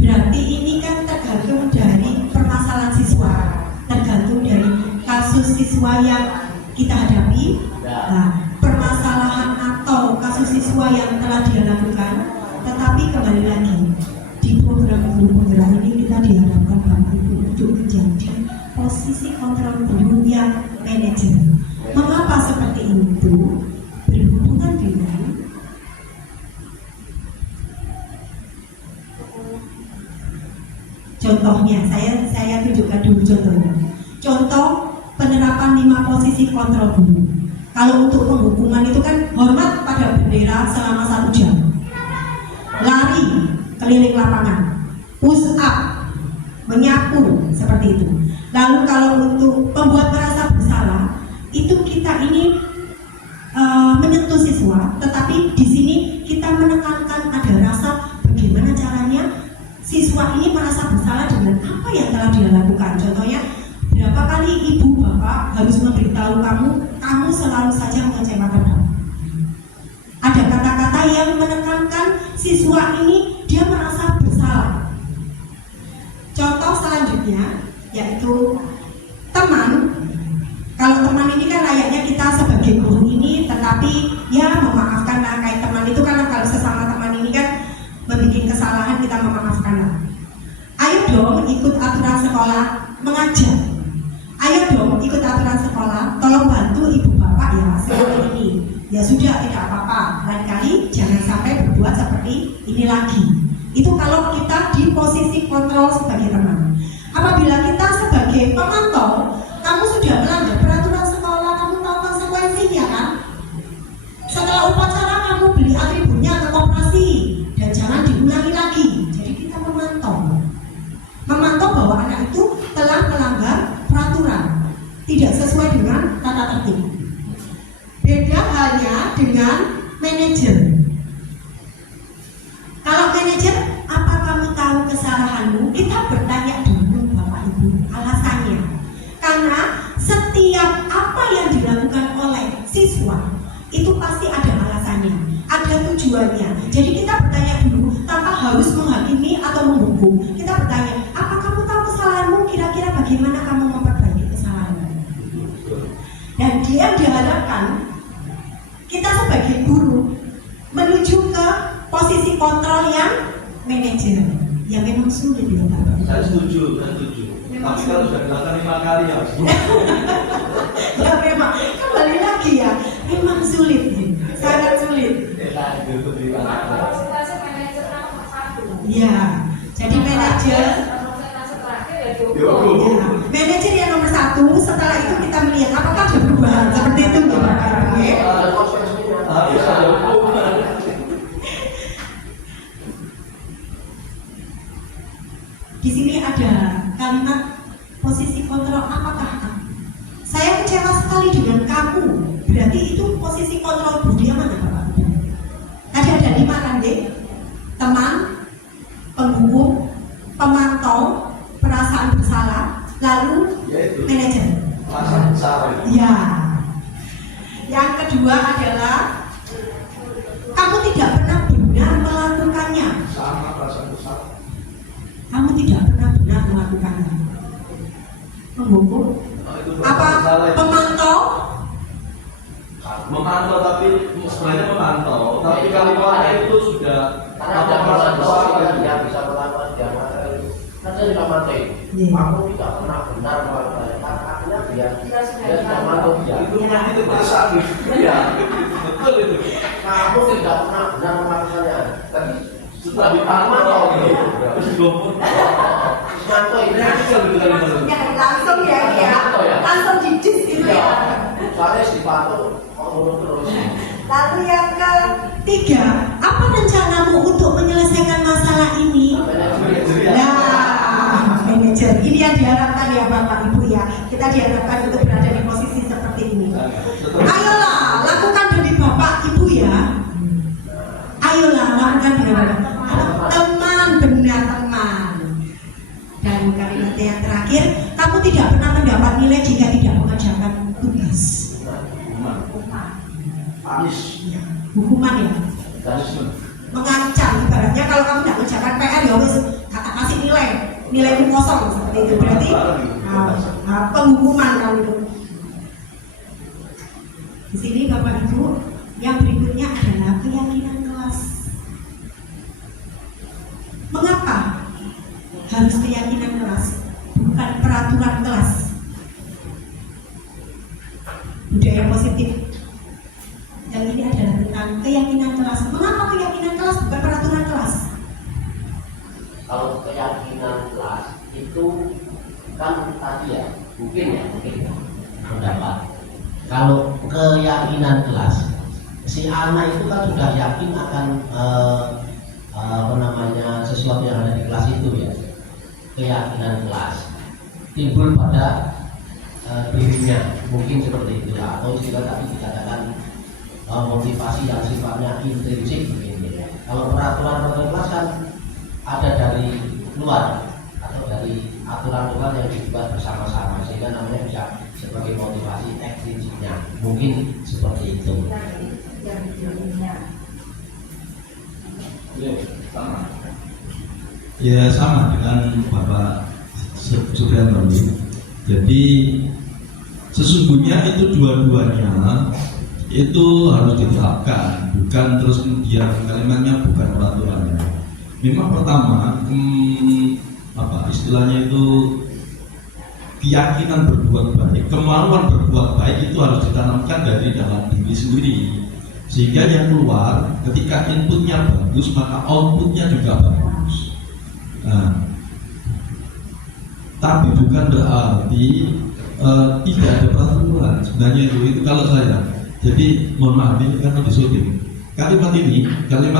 Berarti ini kan tergantung dari permasalahan siswa, tergantung dari kasus siswa yang kita hadapi. Nah, permasalahan atau kasus siswa yang telah dia lakukan. Tetapi kembali lagi di program guru penggerak ini kita dihadapkan Bapak Ibu untuk menjadi posisi kontrol guru yang manajer. Mengapa seperti itu? Berhubungan dengan contohnya, saya tunjukkan dulu contohnya. Contoh penerapan 5 posisi kontrol guru. Kalau untuk penghukuman itu kan hormat pada bendera selama 1 jam, lari keliling lapangan, push up, menyapu, seperti itu. Lalu kalau untuk pembuat merasa bersalah, itu kita ini menyentuh siswa, tetapi di sini kita menekankan ada rasa bagaimana caranya siswa ini merasa bersalah dengan apa yang telah dia lakukan. Contohnya, berapa kali ibu bapak harus memberitahu kamu selalu saja mengecewakan kamu. Ada kata-kata yang menekankan siswa ini dia merasa bersalah. Contoh selanjutnya yaitu teman. Kalau teman ini kan layaknya kita sebagai guru ini, tetapi ya memaafkan lah, kayak teman itu kan kalau sesama teman ini kan membuat kesalahan kita memaafkan lah. Ayo dong ikut aturan sekolah mengajar. Ayo dong ikut aturan sekolah, tolong bantu ibu bapak ya seperti ini. Ya sudah, tidak apa-apa. Lain kali jangan sampai berbuat seperti ini lagi. Itu kalau kita di posisi kontrol sebagai teman. Apabila kita sebagai pemantau, kamu sudah melanggar peraturan sekolah, kamu tahu konsekuensinya kan? Setelah upacara kamu beli atributnya ke koperasi dan jangan diulangi lagi. Jadi kita memantau bahwa anak itu telah melanggar peraturan, tidak sesuai dengan tata tertib. Beda halnya dengan manajer. Kalau manajer, apa kamu tahu kesalahanmu? Kita bertanya dulu Bapak Ibu alasannya. Karena setiap apa yang dilakukan oleh siswa itu pasti ada alasannya, ada tujuannya. Jadi kita bertanya dulu tanpa harus menghakimi atau menghukum. Kita bertanya, apa kamu tahu kesalahanmu? Kira-kira bagaimana kamu memperbaiki kesalahanmu? Dan dia diharapkan kita sebagai guru menuju ke posisi kontrol yang manajer, yang memang sulit ya Pak. Saya setuju. Tapi kalau sudah dilakukan 5 kali ya. Ya memang kembali lagi ya, memang sulit nih, sangat sulit. Kapasitasnya manajer nomor 1. Ya, jadi manajer. Ya. Manajer yang nomor 1, setelah itu kita melihat apakah ada perubahan seperti itu Pak. Harus ada hukum. Di sini ada kalimat posisi kontrol apakah kamu? Saya kecewa sekali dengan kamu. Berarti itu posisi kontrol budi yang mana Bapak? Tadi ada 5 kan deh? Teman, penghukum, pemantau, perasaan bersalah, lalu Yaitu manajer. perasaan besar. Ya. Yang kedua adalah kamu tidak pernah benar melakukannya. Sama perasaan besar. Kamu tidak pernah benar melakukannya. Menghukum Itu apa? perasaan bersalah. Memantau, Tapi sebenarnya memantau. Tapi kalimatnya itu sudah Karena ada perasaan besar yang bisa melakukan dia ada juga mati. Aku tidak pernah benar melakukannya. Akhirnya dia tidak mampu dia. itu perasaan. Iya. Betul itu. Kamu tidak pernah benar melakukannya. Tapi Setelah dipantau gitu. Terus gombong. mampu ini ya, langsung ya, langsung didis gitu ya. soalnya si Pato ngomong terus. Lalu yang ketiga, apa rencanamu untuk menyelesaikan masalah ini? Nah, manajer, ini yang diharapkan ya Bapak Ibu ya. Kita diharapkan untuk berada di posisi seperti ini. Ayolah, lakukan dari Bapak Ibu ya. Ayolah, lakukan dari Bapak. Teman, benar teman. Dan kalimat yang terakhir, kamu tidak pernah mendapat nilai jika tidak mengerjakan tugas. Panis. Hukuman ya. Punishment. Mengancam ibaratnya kalau kamu tidak mengerjakan PR ya wis kata kasih nilai itu kosong seperti itu berarti penghukuman kamu itu. Di sini Bapak Ibu yang berikutnya adalah keyakinan kelas. Mengapa harus keyakinan kelas bukan peraturan kelas? Budaya positif yang ini adalah tentang keyakinan kelas. Mengapa keyakinan kelas bukan peraturan kelas? Kalau keyakinan kelas itu kan tadi ya mungkin pendapat. Kalau keyakinan kelas si anak itu kan sudah yakin akan sesuatu yang ada di kelas itu ya. Keyakinan kelas timbul pada dirinya mungkin seperti itu ya, atau jika tadi dikatakan motivasi yang sifatnya intrinsik begini ya. Kalau peraturan kelas kan ada dari luar atau dari aturan-aturan yang dibuat bersama-sama sehingga namanya bisa sebagai motivasi ekstrinsiknya mungkin seperti itu. Ya sama dengan Bapak Supriyanto. Jadi sesungguhnya itu dua-duanya itu harus diterapkan, bukan terus kemudian kalimatnya bukan peraturannya. Memang pertama istilahnya itu keyakinan berbuat baik, kemauan berbuat baik itu harus ditanamkan dari dalam diri sendiri, sehingga yang keluar ketika inputnya bagus maka outputnya juga bagus. Nah, tapi bukan berarti tidak ada peraturan. Sebenarnya itu kalau saya. Jadi mohon maaf ini kan di syuting. Kalimat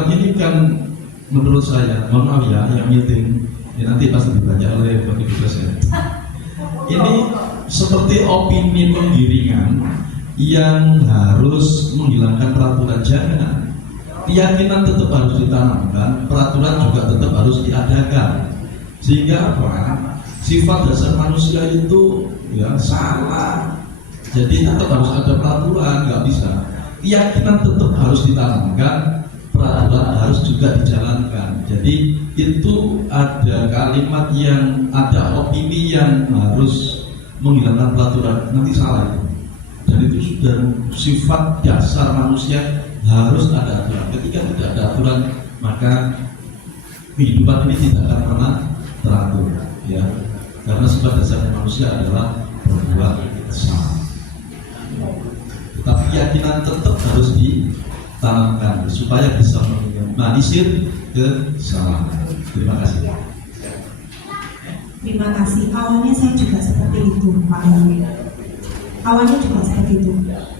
ini kan menurut saya, mohon maaf ya yang meeting ya, nanti pasti dibaca oleh Bapak Ibu dosen. Ini seperti opini penggiringan yang harus menghilangkan peraturan. Jangan. Keyakinan tetap harus ditanamkan, peraturan juga tetap harus diadakan. Sehingga apa? Sifat dasar manusia itu ya salah. Jadi tetap harus ada peraturan, nggak bisa. Keyakinan tetap harus ditanamkan, peraturan harus juga dijalankan. Jadi itu ada kalimat yang ada opini yang harus menghilangkan peraturan, nanti salah itu. Dan dan itu sudah sifat dasar manusia, harus ada aturan. Ketika tidak ada aturan, maka kehidupan ini tidak akan pernah teratur, ya. Karena sifat dasar manusia adalah berbuat salah. Tetapi keyakinan tetap harus ditanamkan supaya bisa meminimalisir kesalahan. Terima kasih. Terima kasih. Awalnya saya juga seperti itu, Pak Heri. Awalnya juga seperti itu.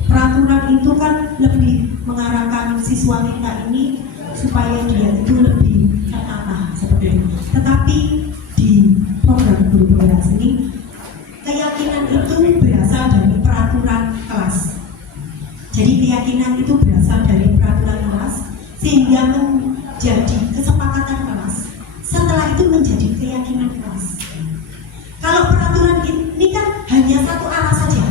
Peraturan itu kan lebih mengarahkan siswa kita ini supaya dia itu lebih tertata seperti itu. Tetapi di program guru penggerak ini, keyakinan itu berasal dari peraturan kelas. Jadi keyakinan itu berasal dari peraturan kelas sehingga menjadi kesepakatan kelas. Setelah itu menjadi keyakinan kelas. Kalau peraturan ini kan hanya satu arah saja,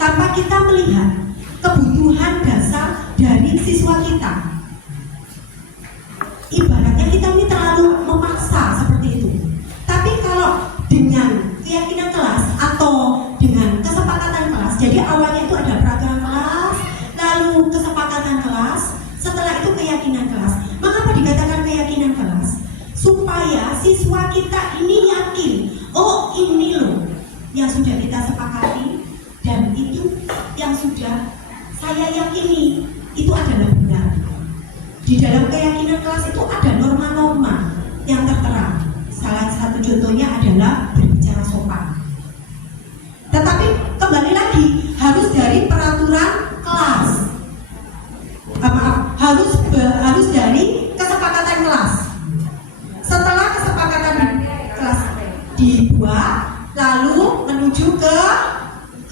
tanpa kita melihat kebutuhan dasar dari siswa kita. Ibaratnya kita ini terlalu memaksa seperti itu. Tapi kalau dengan keyakinan kelas atau dengan kesepakatan kelas, jadi awalnya itu ada peraturan kelas, lalu kesepakatan kelas, setelah itu keyakinan kelas. Mengapa dikatakan keyakinan kelas? Supaya siswa kita ini yakin, oh ini loh yang sudah kita sepakati, dan itu yang sudah saya yakini itu adalah benar. Di dalam keyakinan kelas itu ada norma-norma yang tertera. Salah satu contohnya adalah berbicara sopan. Tetapi kembali lagi harus dari peraturan kelas. Harus dari kesepakatan kelas. Setelah kesepakatan kelas dibuat, lalu menuju ke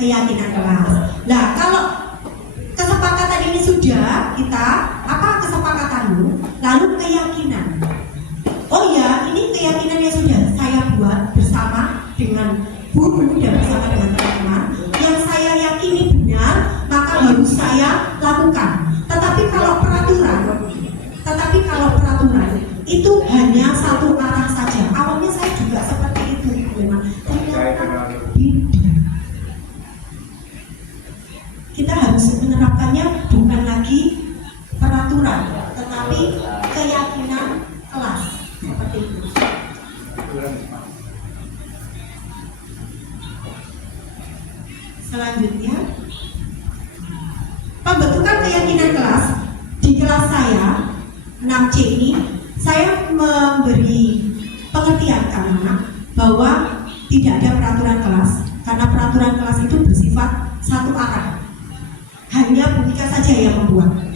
keyakinan kelas. Nah, kalau kesepakatan ini sudah kita, apa kesepakatanmu? Lalu keyakinan. Oh ya, ini keyakinan yang sudah saya buat bersama dengan guru dan bersama dengan teman-teman. Yang saya yakini benar, maka harus saya lakukan. Tetapi kalau peraturan itu hanya satu arah saja. Awalnya saya juga seperti itu, memang. Ternyata beda. Kita harus menerapkannya bukan lagi peraturan, tetapi keyakinan kelas seperti itu. Selanjutnya, pembentukan keyakinan kelas di kelas saya 6C ini, saya memberi pengertian ke anak bahwa tidak ada peraturan kelas, karena peraturan kelas itu bersifat satu arah. Hanya Bu Ika saja yang membuat,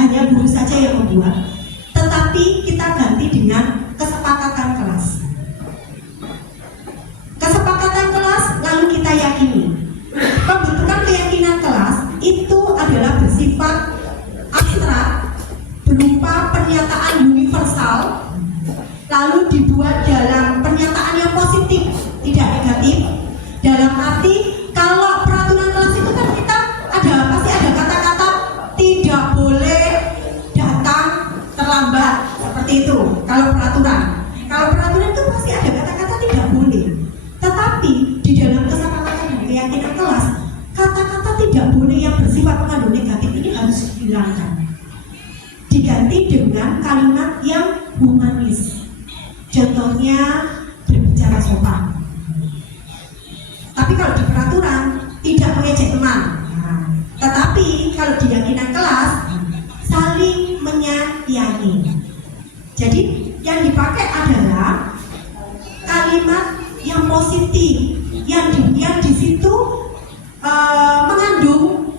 hanya guru saja yang membuat. Tetapi kita ganti dengan kesepakatan kelas. Kesepakatan kelas lalu kita yakini. Pembentukan keyakinan kelas itu adalah bersifat abstrak, berupa pernyataan universal, lalu dibuat dalam pernyataan yang positif, tidak negatif. Dalam arti kalau peraturan kelas itu kan kita pasti ada kata-kata tidak boleh datang terlambat seperti itu. Kalau peraturan itu pasti ada kata-kata tidak boleh. Tetapi di dalam kesepakatan dan keyakinan kelas, kata-kata tidak boleh yang bersifat mengandung negatif ini harus dihilangkan. Diganti dengan kalimat yang humanis. Contohnya berbicara sopan. Tapi kalau di peraturan tidak mengejek teman. Tetapi kalau di keyakinan kelas saling menyayangi. Jadi yang dipakai adalah kalimat yang positif, yang di situ mengandung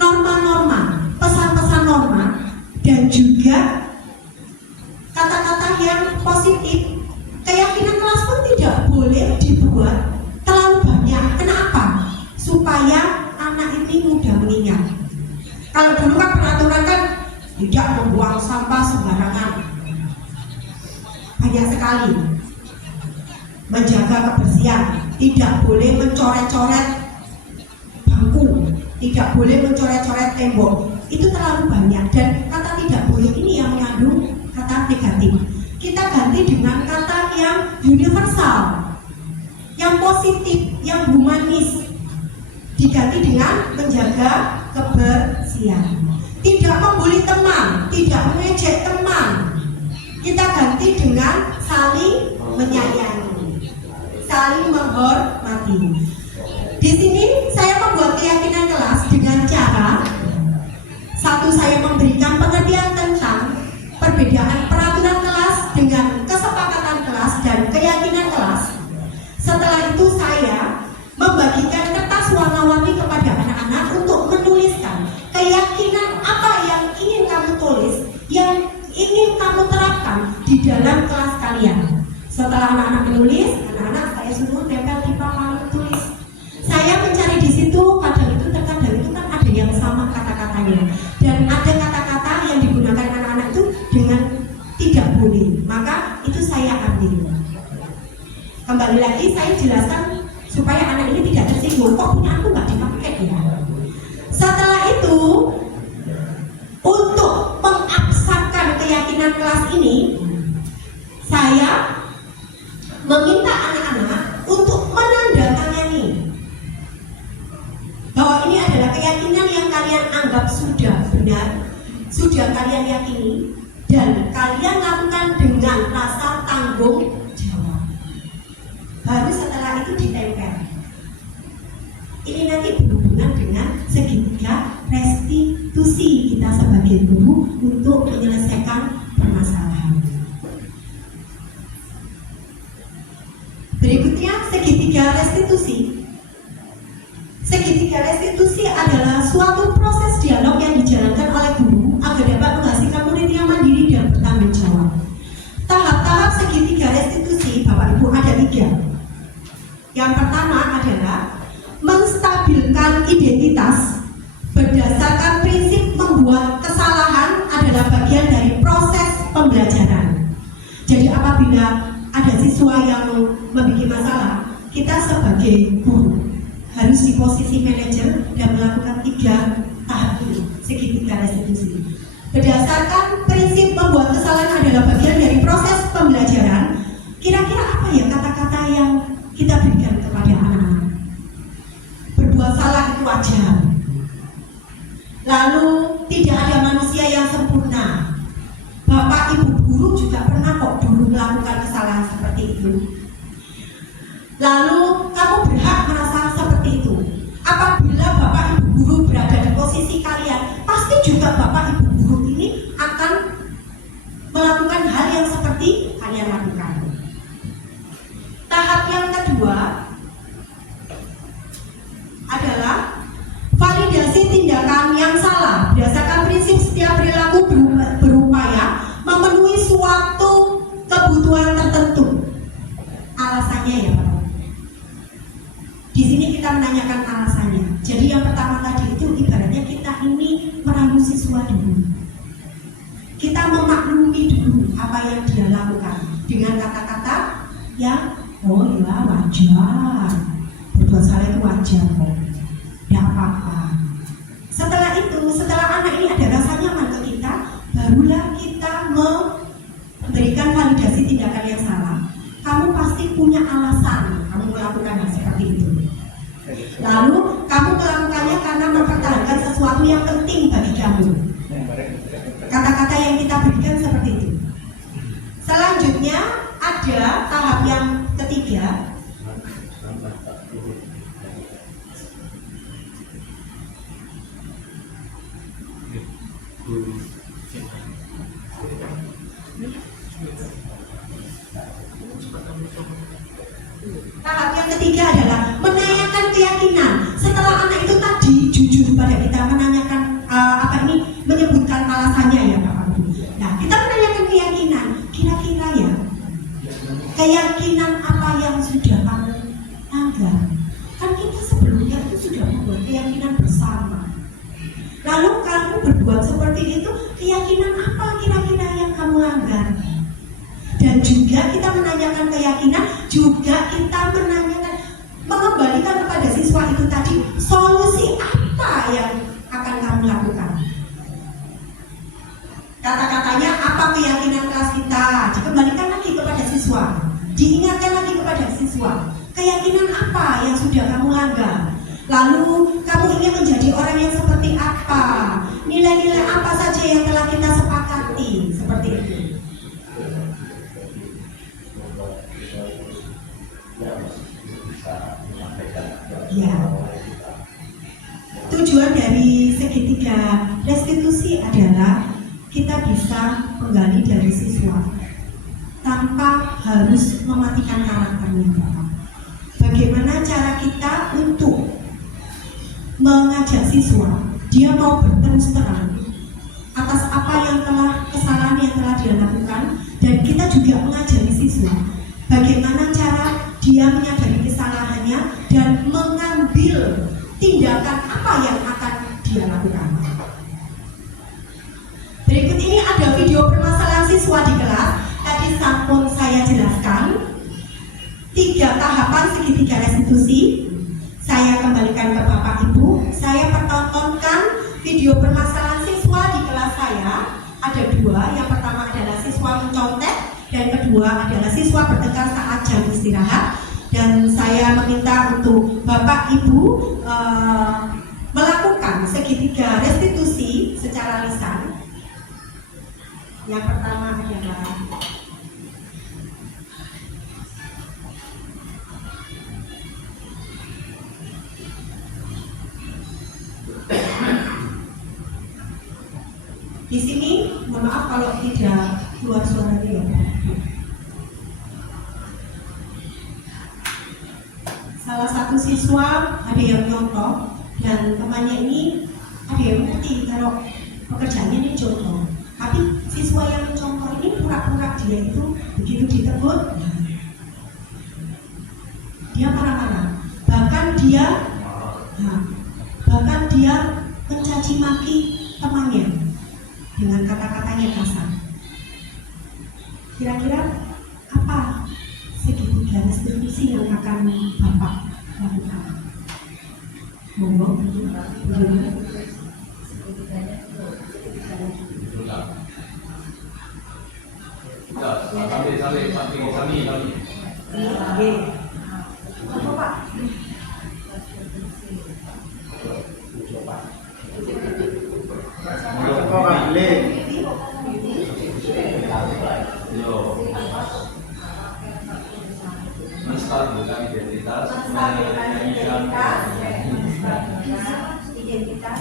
norma-norma, pesan-pesan norma, dan juga kata-kata yang positif. Keyakinan kelas pun tidak boleh dibuat terlalu banyak. Kenapa? Supaya anak ini mudah mengingat. Kalau dulu kan peraturan kan tidak membuang sampah sembarangan, banyak sekali. Menjaga kebersihan, tidak boleh mencoret-coret bangku, tidak boleh mencoret-coret tembok. Itu terlalu banyak, dan kata tidak boleh ini yang mengandung kata negatif. Kita ganti dengan kata yang universal, yang positif, yang humanis. diganti dengan menjaga kebersihan. Tidak membuli teman, tidak mengejek teman. Kita ganti dengan saling menyayangi, saling menghormati. Di sini saya membuat keyakinan kelas dengan cara satu, saya memberikan pengertian tentang perbedaan peraturan kelas dengan kesepakatan kelas dan keyakinan kelas. Setelah itu saya membagikan kertas warna-warni kepada anak-anak untuk menuliskan keyakinan apa yang ingin kamu tulis, yang ingin kamu terapkan di dalam kelas kalian. Setelah anak-anak menulis, anak-anak saya suruh tempel di papan tulis. Saya mencari di situ, kadang itu terkadang itu kan ada yang sama kata-katanya, dan ada kata-kata yang digunakan anak-anak itu dengan tidak boleh, maka itu saya ambil. Kembali lagi saya jelaskan supaya anak ini tidak tersinggung, kok punya aku nggak dipakai ya. Setelah itu, untuk mengabsahkan keyakinan kelas ini, saya meminta anak-anak untuk menandatangani bahwa ini adalah keyakinan yang kalian anggap sudah benar, sudah kalian yakini, dan kalian lakukan dengan rasa tanggung jawab. Baru setelah itu ditempel. Ini nanti berhubungan dengan segitiga restitusi kita sebagai guru untuk menyelesaikan permasalahan. Berikutnya segitiga restitusi. Segitiga restitusi adalah suatu proses dialog yang dijalankan oleh guru agar dapat menghasilkan murid yang mandiri dan bertanggung jawab. Tahap-tahap segitiga restitusi, Bapak Ibu, ada 3. Yang pertama adalah menstabilkan identitas berdasarkan prinsip membuat kesalahan adalah bagian dari proses pembelajaran. Jadi apabila ada siswa yang membuat masalah, kita sebagai guru harus di posisi manajer dan melakukan 3 tahap ini, segitiga restitusi. Berdasarkan prinsip membuat kesalahan adalah bagian dari proses pembelajaran. Kira-kira apa ya kata-kata yang kita berikan kepada anak-anak? Berbuat salah itu wajar. Lalu tidak ada manusia yang sempurna. Bapak Ibu guru juga pernah kok dulu melakukan kesalahan seperti itu. Lalu kamu berhak merasa seperti itu. Apabila Bapak Ibu guru berada di posisi kalian, pasti juga Bapak Ibu guru ini akan melakukan hal yang seperti kalian lakukan. Tahap yang kedua adalah validasi tindakan yang salah berdasarkan prinsip setiap perilaku berupaya memenuhi suatu kebutuhan tertentu. Alasannya ya Pak. Di sini kita menanyakan alasannya. Jadi yang pertama tadi itu ibaratnya kita ini merayu siswa dulu. Kita memaklumi dulu apa yang dia lakukan dengan kata-kata yang oh ya wajar, berbuat salah itu wajar kok, tidak apa-apa. Setelah itu, setelah anak ini ada rasa nyaman ke kita, barulah kita memberikan validasi tindakan yang salah. Kamu pasti punya alasan kamu melakukan hal seperti itu. Lalu kamu melakukannya karena mempertahankan sesuatu yang penting bagi kamu. Kata-kata yang kita berikan seperti itu. Selanjutnya ada tahap yang ketiga. Tahap yang ketiga adalah menanyakan keyakinan. Setelah anak itu tadi jujur pada kita menanyakan menyebutkan alasannya ya Bapak Ibu. Nah, kita menanyakan keyakinan. Kira-kira ya, keyakinan apa yang sudah kamu langgar? Kan kita sebelumnya itu sudah membuat keyakinan bersama. Lalu kamu berbuat seperti itu, keyakinan apa kira-kira yang kamu langgar? Dan juga kita menanyakan keyakinan, juga kita menanyakan, mengembalikan kepada siswa itu tadi solusi apa yang akan kamu lakukan. Kata-katanya apa keyakinan kelas kita, dikembalikan lagi kepada siswa, diingatkan lagi kepada siswa, keyakinan apa yang sudah kamu langgar. Lalu kamu ingin menjadi orang yang seperti apa? Nilai-nilai apa saja yang telah kita sepakati? Seperti itu. Ya. Tujuan dari segitiga restitusi adalah kita bisa menggali dari siswa tanpa harus mematikan karakternya, Bapak. Bagaimana cara kita untuk mengajak siswa dia mau berterus terang atas apa yang telah kesalahan yang telah dia lakukan, dan kita juga mengajari siswa bagaimana cara dia menyadari kesalahannya dan mengambil tindakan apa yang akan dia lakukan. Berikut ini ada video permasalahan siswa di kelas. Tadi sampun saya jelaskan 3 tahapan segitiga restitusi. Saya kembalikan ke Bapak Ibu. Saya pertontonkan video permasalahan siswa di kelas saya. Ada 2. Yang pertama adalah siswa mencontek, dan kedua adalah siswa bertengkar saat jam istirahat. Dan saya meminta untuk Bapak Ibu melakukan segitiga restitusi secara lisan. Yang pertama adalah di sini. Mohon maaf kalau tidak keluar suaranya ya. Salah satu siswa ada yang nyontoh, dan temannya ini ada yang ngerti kalau pekerjaannya ini contoh. Tapi siswa yang mencontoh ini pura-pura dia itu begitu ditegur, dia marah-marah. Bahkan dia mencaci maki temannya dengan kata-katanya kasar. Kira-kira apa segitiga restitusi yang akan Bapak lakukan? Monggo. Menstabilkan identitas, identitas.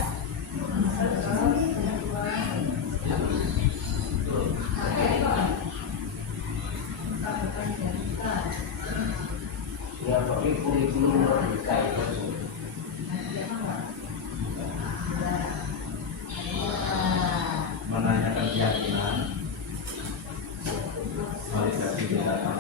Ya, tapi kurikulum merdeka itu menanyakan keyakinan, validasi tindakan,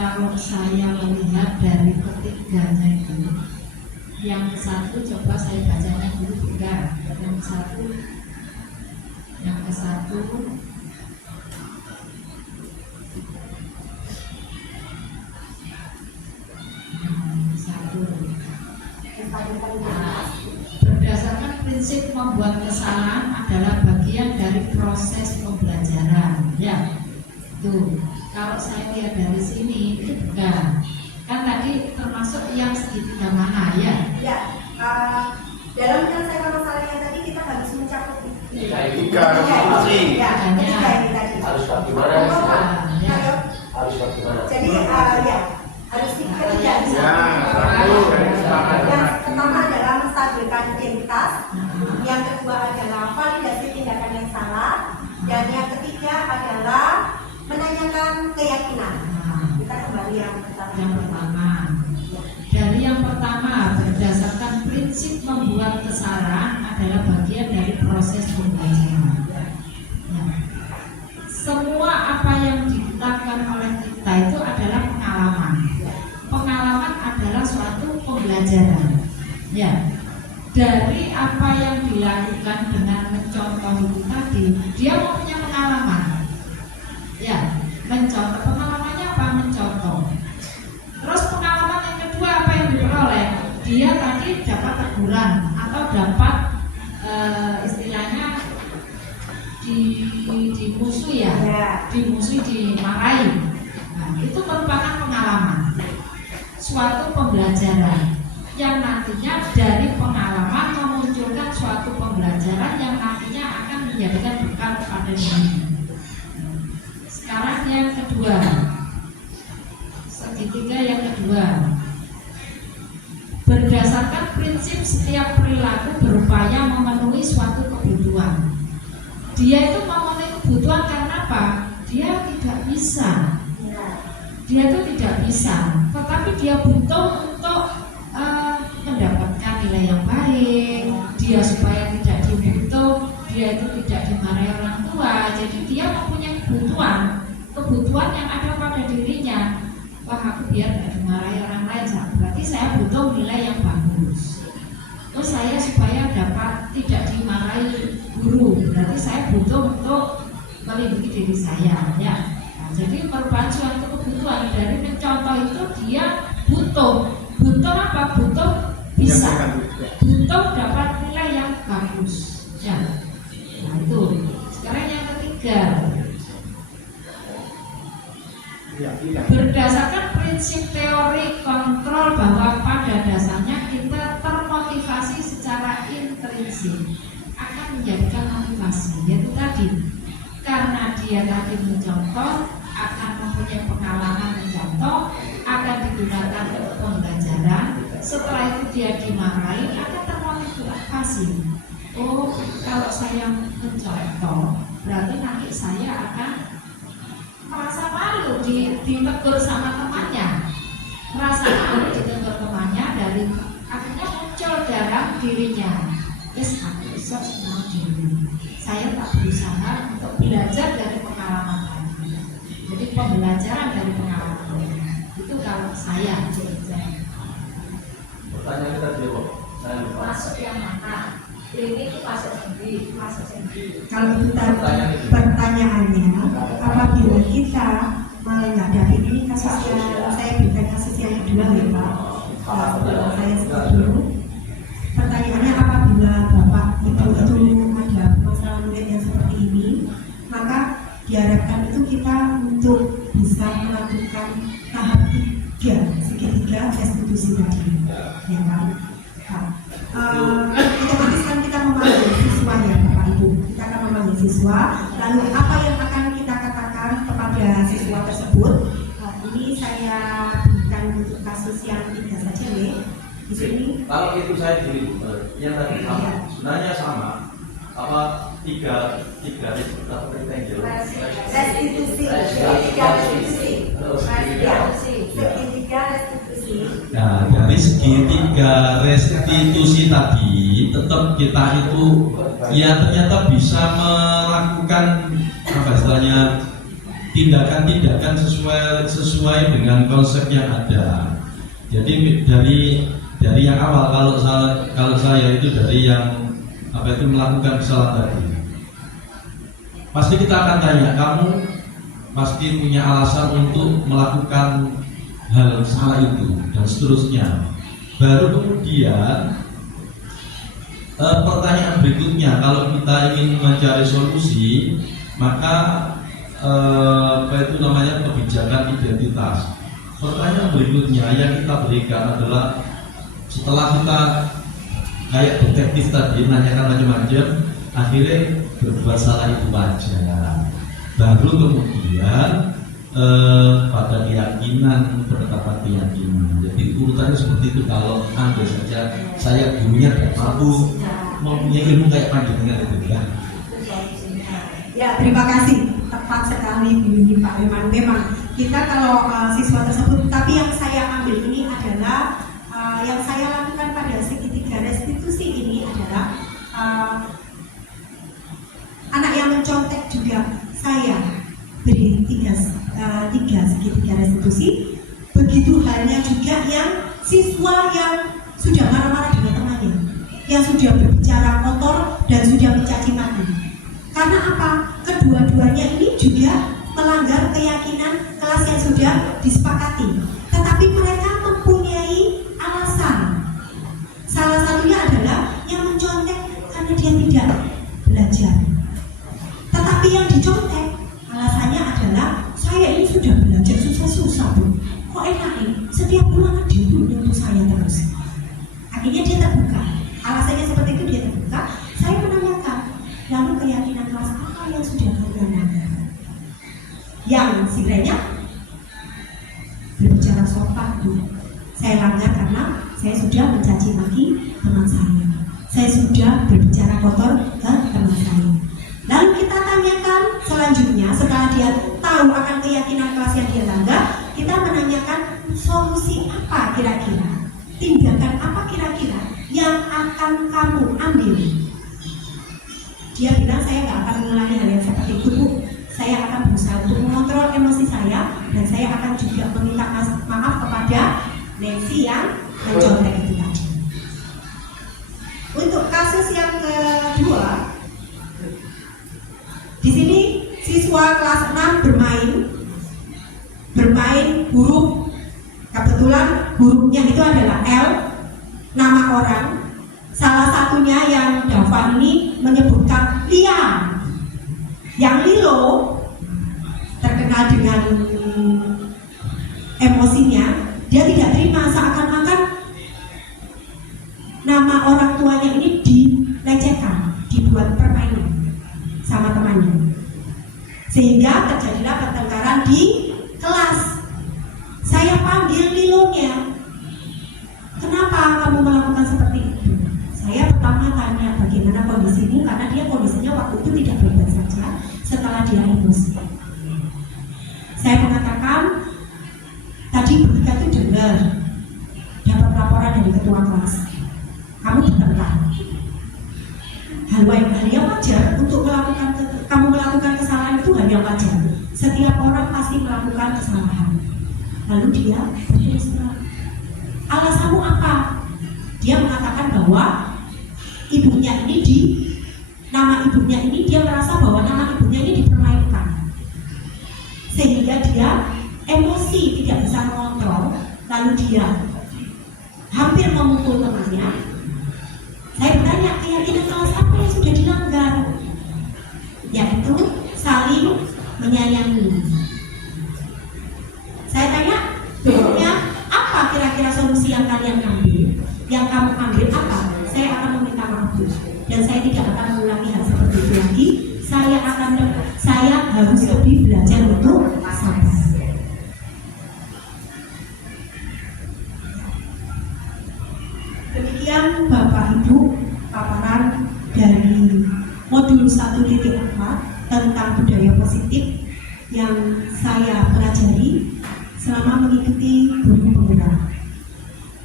Kalau saya melihat dari ketiganya itu, yang satu coba saya bacanya dulu benar, yang ke satu berdasarkan prinsip membuat kesalahan adalah bagian dari proses pembelajaran, ya. Tuh, Kalau saya lihat dari sini itu bukan. Kan tadi termasuk yang segitiga mana ya? Ya, dalam penyelesaian masalahnya tadi kita harus mencakup Tiga ini tadi. harus bagaimana? Ya. Harus bagaimana? Jadi ya harus tidak bisa. Yang pertama adalah menstabilkan identitas, yang kedua adalah validasi tindakan yang salah, dan yang ketiga adalah menanyakan keyakinan. Kita kembali yang pertama. Yang pertama, dari yang pertama berdasarkan prinsip membuat kesalahan adalah bagian dari proses pembelajaran. Ya. Semua apa yang dilakukan oleh kita itu adalah pengalaman. Pengalaman adalah suatu pembelajaran. Ya. Dari apa yang dilakukan dengan mencontoh itu tadi, dia mempunyai pengalaman. Ya, mencontoh. Pengalamannya apa? Mencontoh. Terus pengalaman yang kedua apa yang diperoleh? Dia tadi dapat teguran atau dapat istilahnya dimusuhi ya, dimusuhi, dimarahi. Nah, itu merupakan pengalaman, suatu pembelajaran yang nantinya dari pengalaman memunculkan suatu pembelajaran yang nantinya akan menjadikan bekal pada dirinya. Sekarang yang kedua, segitiga yang kedua. Berdasarkan prinsip setiap perilaku berupaya memenuhi suatu kebutuhan. Dia itu memenuhi kebutuhan karena apa? Dia tidak bisa. Dia itu tidak bisa, tetapi dia butuh untuk mendapatkan nilai yang baik. Dia supaya tidak dibutuh, dia itu tidak dimarahi orang tua. Jadi dia mempunyai kebutuhan yang ada pada dirinya. Wah, aku biar tidak dimarahi orang lain, berarti saya butuh nilai yang bagus. Terus saya supaya dapat tidak dimarahi guru, berarti saya butuh untuk melindungi diri saya. Ya. Nah, jadi merupakan suatu kebutuhan. Dari mencontoh itu dia butuh apa? Butuh bisa, butuh dapat nilai yang bagus. Ya. Nah itu. Sekarang yang ketiga. Berdasarkan prinsip teori kontrol bahwa pada dasarnya kita termotivasi secara intrinsik akan menjadikan motivasi, yaitu tadi karena dia tadi mencontoh, akan mempunyai pengalaman mencontoh, akan digunakan untuk pembelajaran. Setelah itu dia dimarahi, akan termotivasi. Oh, kalau saya mencontoh, berarti nanti saya akan merasa malu ditegur sama temannya, merasa malu ditegur temannya, dari akhirnya muncul dalam dirinya, yes, aku bisa senang diri, saya tak berusaha untuk belajar dari pengalaman tadi. Jadi pembelajaran dari pengalaman itu kalau saya cerita. Pertanyaan kita jawab. Masuk yang mana? Ini masuk sendiri, Kalau kita pertanyaannya, apabila kita menghadapi ini kasus yang saya berikan kasus yang kedua ya Pak, saya sebut dulu. Pertanyaannya, apabila Bapak Ibu itu ada masalah murid yang seperti ini, maka diharapkan itu kita untuk bisa melakukan tahap 3, segitiga restitusi tadi, ya kan? Otomatis kan kita memanggil siswa ya Bapak Ibu, kita akan memanggil siswa. Lalu apa yang akan kita katakan kepada siswa tersebut? Ini saya berikan untuk kasus yang 3 saja nih. Di sini. Kalau itu saya diri, yang tadi sama, sebenarnya sama. Apa tiga rectangle. Restitusi. Nah, dari segitiga restitusi tadi, tetap kita itu ya ternyata bisa melakukan apa istilahnya tindakan-tindakan sesuai dengan konsep yang ada. Jadi dari yang awal kalau saya itu dari yang apa itu melakukan kesalahan tadi, pasti kita akan tanya, kamu pasti punya alasan untuk melakukan hal salah itu dan seterusnya. Baru kemudian pertanyaan berikutnya, kalau kita ingin mencari solusi, maka apa itu namanya, kebijakan identitas. Pertanyaan berikutnya yang kita berikan adalah setelah kita kayak detektif tadi menanyakan macam-macam, akhirnya berbuat salah itu wajar. Baru kemudian pada keyakinan, penetapan keyakinan. Jadi urutannya seperti itu. Kalau andai saja saya gurunya tidak mampu mempunyai ilmu kayak panjenengan itu ya. Ya, terima kasih. Tepat sekali ini Pak Iman. Memang kita kalau siswa tersebut, tapi yang saya ambil ini adalah yang saya lakukan pada segitiga restitusi ini adalah anak yang mencontek juga saya beri tiga segitiga restitusi. Begitu halnya juga yang siswa yang sudah marah-marah dengan temannya, yang sudah berbicara kotor dan sudah mencaci maki. Karena apa? Kedua-duanya ini juga melanggar keyakinan kelas yang sudah disepakati. Tetapi mereka mempunyai alasan. Salah satunya adalah yang mencontek karena dia tidak belajar. Tetapi yang dicontek alasannya adalah saya ini sudah belajar susah-susah Bu. Kok enak nih? Setiap bulan ada untuk saya terus. Akhirnya dia terbuka. Alasannya seperti itu, dia terbuka. Saya menanyakan, lalu keyakinan kelas apa yang sudah kalian langgar? Yang sekiranya berbicara sopan Bu, saya langgar karena saya sudah mencaci maki teman saya. Saya sudah berbicara kotor ke teman saya. Lalu kita tanyakan selanjutnya, setelah dia tahu akan keyakinan kelas yang dia langgar, kita menanyakan solusi apa kira-kira, tindakan apa kira-kira yang akan kamu ambil. Dia bilang saya nggak akan mengulangi hal yang seperti itu Bu. Saya akan berusaha untuk mengontrol emosi saya, dan saya akan juga meminta maaf kepada Nancy yang mencontek itu tadi. Untuk kasus yang kedua, di sini siswa kelas 6 bermain huruf. Kebetulan hurufnya itu adalah L, nama orang. Salah satunya yang Dava ini menyebutkan Lia. Yang Lilo terkenal dengan emosinya, dia tidak terima seakan-akan nama orang tuanya ini dilecehkan, dibuat permainan sama temannya, sehingga terjadilah pertengkaran di kelas. Saya panggil Lilonya, kenapa kamu melakukan seperti itu? Saya pertama tanya bagaimana kondisimu, karena dia kondisinya waktu itu tidak baik-baik saja setelah dia emosi. Saya mengatakan, tadi kita itu dengar dapat laporan dari ketua kelas, kamu bertengkar. Hal yang wajar untuk kamu melakukan kesalahan itu hal yang wajar. Setiap orang pasti melakukan kesalahan. Lalu dia berterus terang, alasanmu apa? Dia mengatakan bahwa nama ibunya ini dia merasa bahwa nama ibunya ini dipermainkan, sehingga dia emosi tidak bisa mengontrol. Lalu dia hampir memukul temannya. Saya bertanya, keyakinan kelas apa yang sudah dilanggar? Yaitu saling menyayangi. Saya tanya, bentuknya apa kira-kira solusi yang kalian ambil? Yang kamu ambil apa? Saya akan meminta maaf dan saya tidak akan mengulangi hal seperti itu lagi. Saya harus lebih belajar untuk sabar. Demikian Bapak Ibu paparan dari modul 1.4 tentang budaya positif yang saya pelajari selama mengikuti guru penggerak.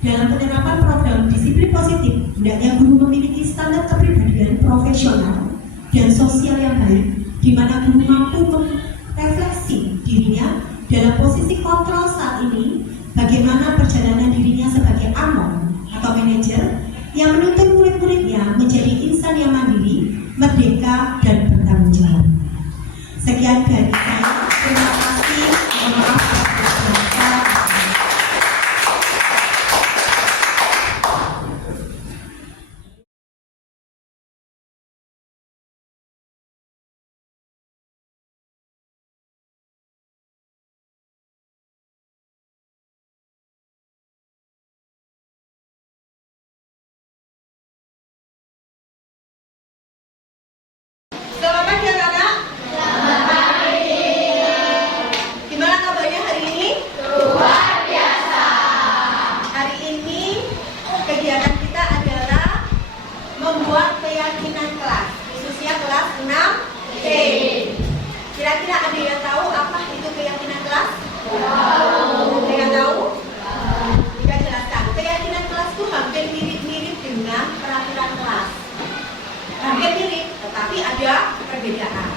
Dalam penerapan program disiplin positif, hendaknya guru memiliki standar kepribadian profesional dan sosial yang baik, di mana guru mampu merefleksi dirinya dalam posisi kontrol saat ini, bagaimana perjalanan dirinya sebagai among atau manajer yang menuntun murid-muridnya menjadi insan yang mandiri, merdeka, dan bertanggung jawab. Sekian dari saya. Terima kasih. Mohon maaf. Tetapi ada perbedaan.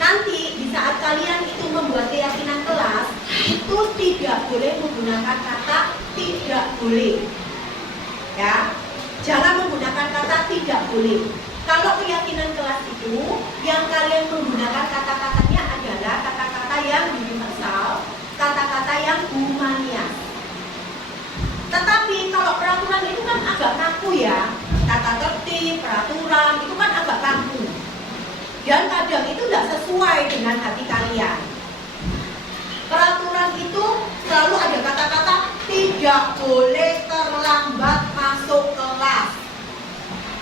Nanti di saat kalian itu membuat keyakinan kelas, itu tidak boleh menggunakan kata tidak boleh. Ya, jangan menggunakan kata tidak boleh. Kalau keyakinan kelas itu, yang kalian menggunakan kata-katanya adalah kata-kata yang universal, kata-kata yang humanias. Tetapi kalau peraturan itu kan agak kaku ya, kata tertib, peraturan itu kan agak kaku. Dan kadang itu tidak sesuai dengan hati kalian. Peraturan itu selalu ada kata-kata tidak boleh terlambat masuk kelas,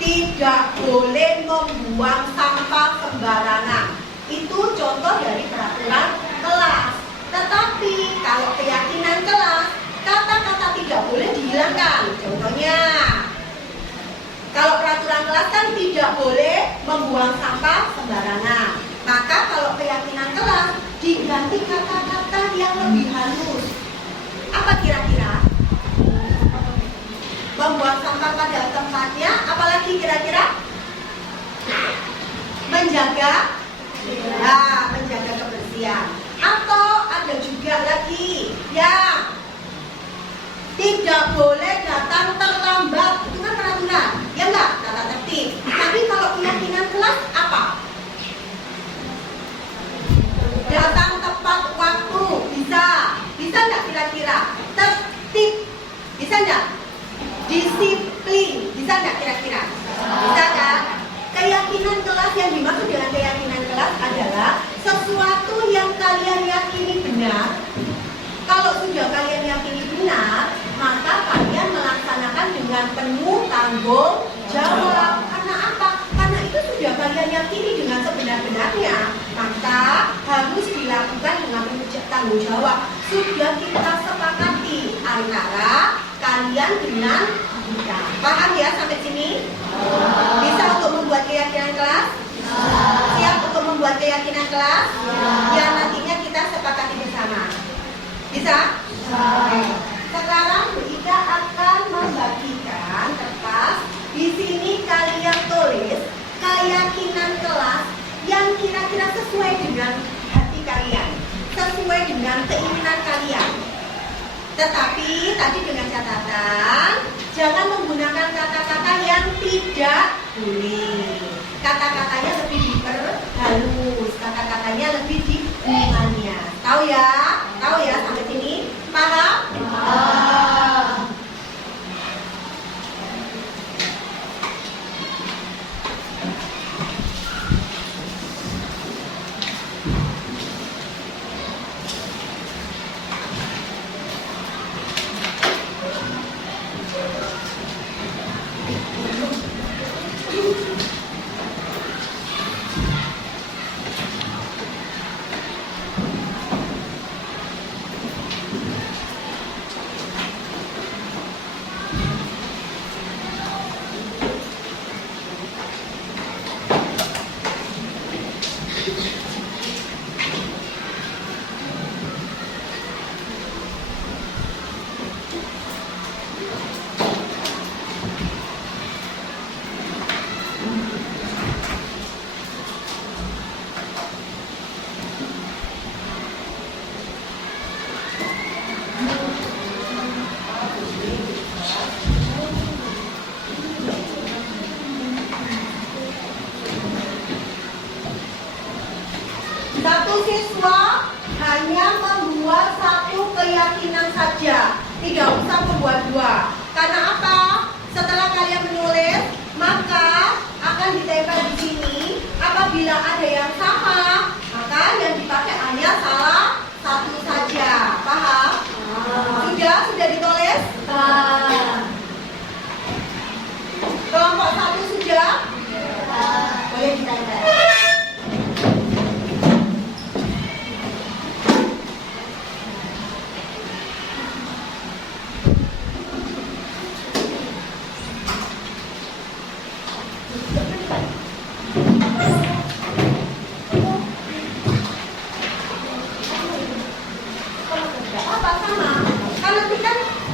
tidak boleh membuang sampah sembarangan. Itu contoh dari peraturan kelas. Tetapi kalau keyakinan kelas, kata-kata tidak boleh dihilangkan. Contohnya, kalau peraturan kelas kan tidak boleh membuang sampah sembarangan. Maka kalau keyakinan kelas diganti kata-kata yang lebih halus. Apa kira-kira? Membuang sampah pada tempatnya, apalagi kira-kira? Menjaga kebersihan. Atau ada juga lagi yang tidak boleh datang terlambat. Itu kan peraturan, ya enggak? Tata tertib. Tapi kalau keyakinan kelas apa? Datang tepat waktu. Bisa enggak kira-kira? Tertib, bisa enggak? Disiplin, bisa enggak kira-kira? Bisa kan? Keyakinan kelas, yang dimaksud dengan keyakinan kelas adalah sesuatu yang kalian yakini benar. Kalau sudah kalian yakini benar, maka kalian melaksanakan dengan penuh tanggung jawab. Karena apa? Karena itu sudah kalian yakini dengan sebenar-benarnya, maka harus dilakukan dengan penuh tanggung jawab. Sudah kita sepakati antara kalian dengan kita. Paham ya sampai sini? Bisa untuk membuat keyakinan kelas? Siap untuk membuat keyakinan kelas? Yang nantinya kita sepakati bersama. Bisa? Oke. Sekarang Bu Ida akan membagikan kertas. Di sini kalian tulis keyakinan kelas yang kira-kira sesuai dengan hati kalian, sesuai dengan keinginan kalian. Tetapi tadi dengan catatan, jangan menggunakan kata-kata yang tidak boleh. Kata-katanya lebih diperhalus, kata-katanya lebih dihumanias. Tahu ya? Tahu ya sampai sini? Paham? Satu siswa hanya membuat satu keyakinan saja, tidak usah membuat dua. Karena apa? Setelah kalian menulis, maka akan ditempel di sini. Apabila ada yang sama, maka yang dipakai hanya salah satu saja. Paham? Sudah ditulis? Kelompok satu sudah? Boleh ditempel.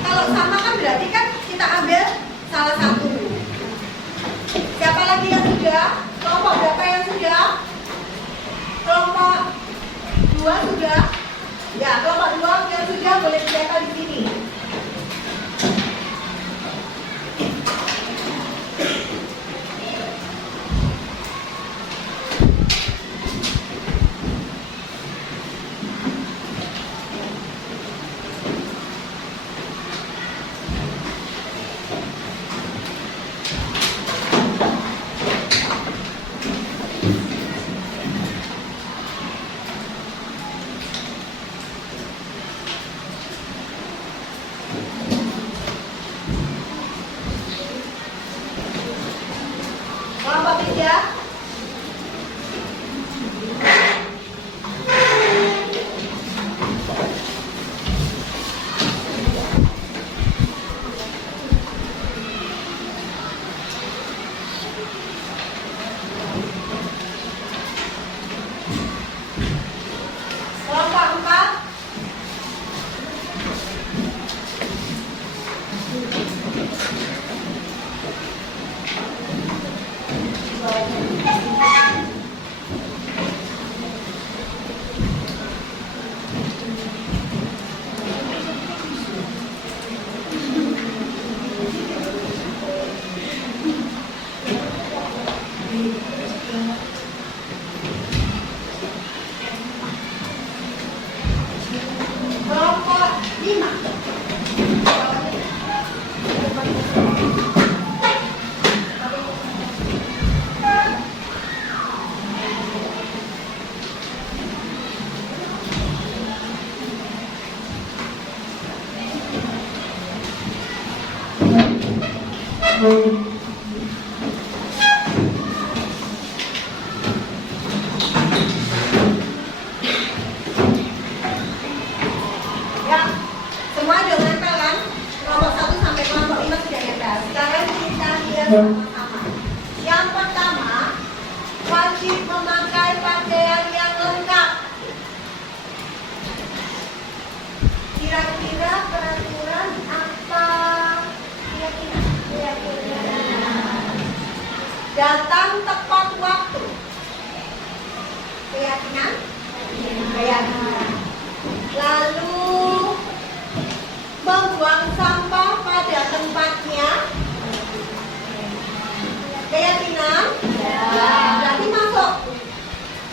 Kalau sama kan berarti kan kita ambil salah satu. Siapa lagi yang sudah? Kelompok berapa 2 sudah? Ya, kelompok 2 yang sudah boleh dicatat di sini. Kelompok 3. Kelompok 4. Kelompok 5. Ya, semua udah nempel kan? Kelompok 1 sampai kelompok 5 sudah nempel. Sekarang kita lihat sama-sama. Yang pertama, wajib memakai pakaian yang lengkap. Kira-kira peraturan apa? Kira-kira. Datang tepat waktu. Keyakinan? Keyakinan. Lalu membuang sampah pada tempatnya. Keyakinan? Berarti masuk.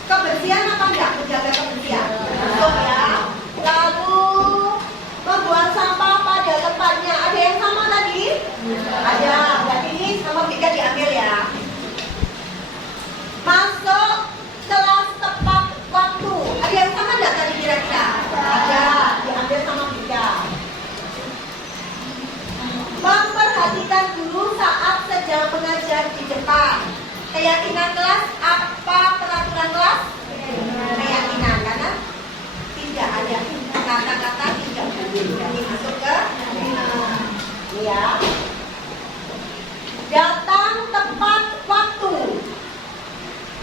Kebersihan apa enggak? Menjaga kebersihan. Masuk ya. Lalu membuang sampah pada tempatnya. Ada yang sama tadi? Ada. Berarti ini sama 3 diambil ya. Masuk kelas tepat waktu. Ada yang sama enggak tadi kira-kira? Ada. Diambil sama 3. Memperhatikan guru saat sedang mengajar di depan. Keyakinan kelas apa peraturan kelas? Keyakinan, karena tidak ada kata-kata tidak boleh. Jadi masuk ke ya. Datang tepat waktu.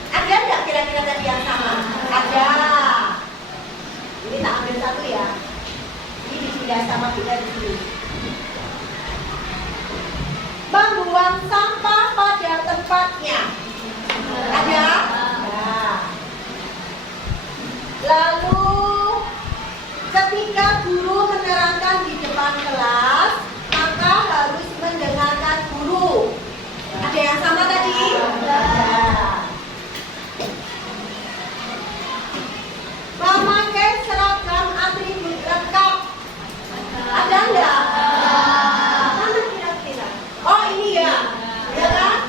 Ada nggak kira-kira tadi yang sama? Ada. Ini tak ambil satu ya. Ini dipindah sama kita di sini. Membuang sampah pada tempatnya. Ada? Ada. Lalu ketika guru menerangkan di depan kelas, maka harus mendengarkan guru. Ada yang sama tadi? Ada. Memakai seragam atribut lengkap. Ada enggak? Mana kira-kira? Oh ini ya, ya kan?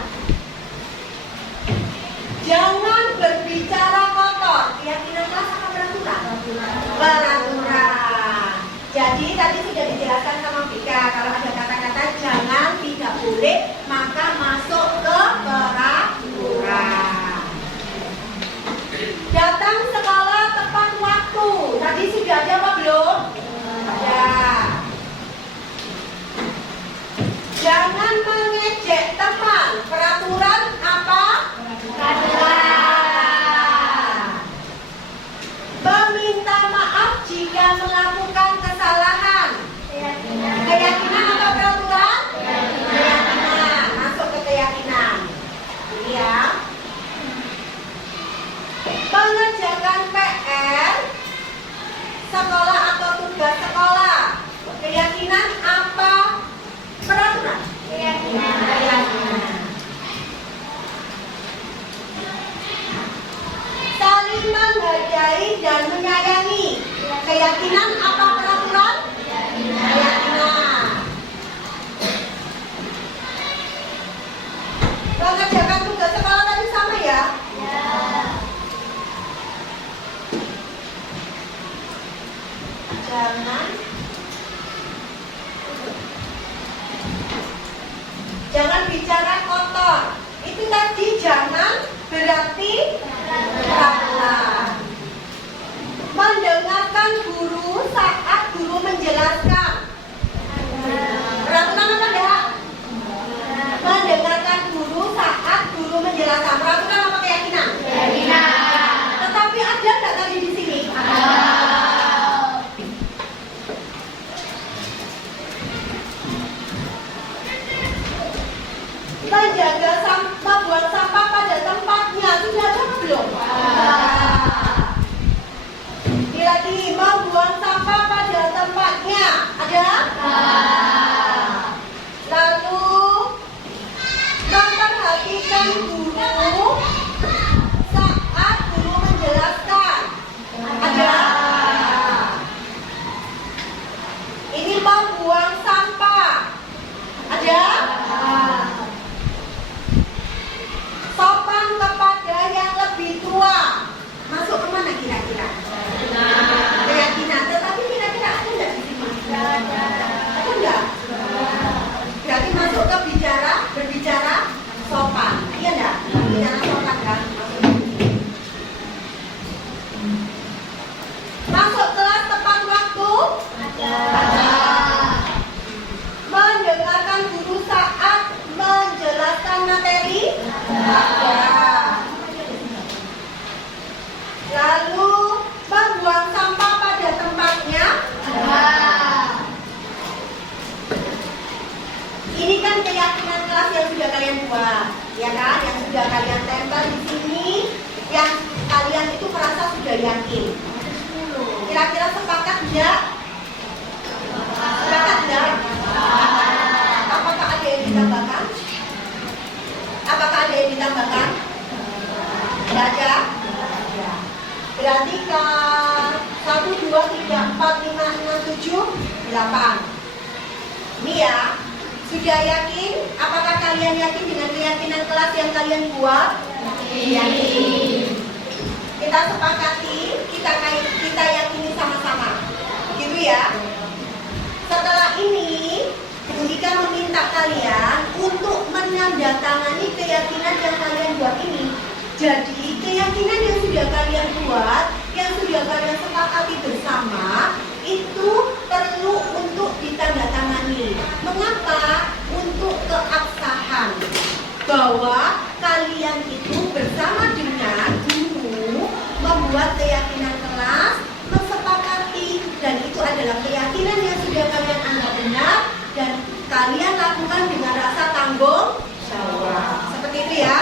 Jangan berbicara kotor. Keyakinan kelas apa peraturan? Peraturan. Jadi tadi sudah dijelaskan sama Vika, kalau ada kata-kata jangan, tidak boleh, maka masuk ke peraturan. Datang sekolah tepat waktu. Tadi sudah ada apa belum? Ada. Jangan mengejek teman. Peraturan apa? Peraturan. Meminta maaf jika melakukan kesalahan. Keyakinan apa peraturan? Keyakinan. Keyakinan apa peraturan? Keyakinan. Mengerjakan tugas sekolah tadi sama ya? Jangan bicara kotor. Itu tadi jangan berarti peraturan. Mendengarkan guru saat guru menjelaskan. Peraturan apa enggak? Mendengarkan guru saat guru menjelaskan. Peraturan apa keyakinan? Keyakinan. Tetapi ada enggak tadi di sini? Menjaga sampah, buang sampah pada tempatnya. Sudah ada belum? Lagi membuang sampah pada tempatnya. Ada? Lalu memperhatikan guru saat guru menjelaskan. Ada? Ini membuang sampah. Ada? Sopan kepada yang lebih tua. Masuk kemana kira-kira? Keyakinan. Tetapi kira-kira ada nggak di sini? Ada nggak? Berarti masuk ke berbicara sopan. Iya nggak? Bicara sopan kan? Masuk kelas tepat waktu? Ada. Mendengarkan guru saat menjelaskan materi? Ada. Lalu membuang sampah pada tempatnya? Ini kan keyakinan kelas yang sudah kalian buat, ya kan? Yang sudah kalian tempel di sini, yang kalian itu merasa sudah yakin. Kira-kira sepakat enggak? Sepakat enggak? Apakah ada yang ditambahkan? Apakah ada yang ditambahkan? Tidak ada? Berarti ke 1, 2, 3, 4, 5, 6, 7, 8. Ini ya. Sudah yakin? Apakah kalian yakin dengan keyakinan kelas yang kalian buat? Yakin. Kita sepakati, kita yakini sama-sama. Gitu ya. Setelah ini, Bundika meminta kalian untuk menandatangani keyakinan yang kalian buat ini. Jadi keyakinan yang sudah kalian buat, yang sudah kalian sepakati bersama, itu perlu untuk ditandatangani. Mengapa? Untuk keabsahan bahwa kalian itu bersama dengan guru membuat keyakinan kelas, mensepakati, dan itu adalah keyakinan yang sudah kalian anggap benar dan kalian lakukan dengan rasa tanggung jawab. Seperti itu ya.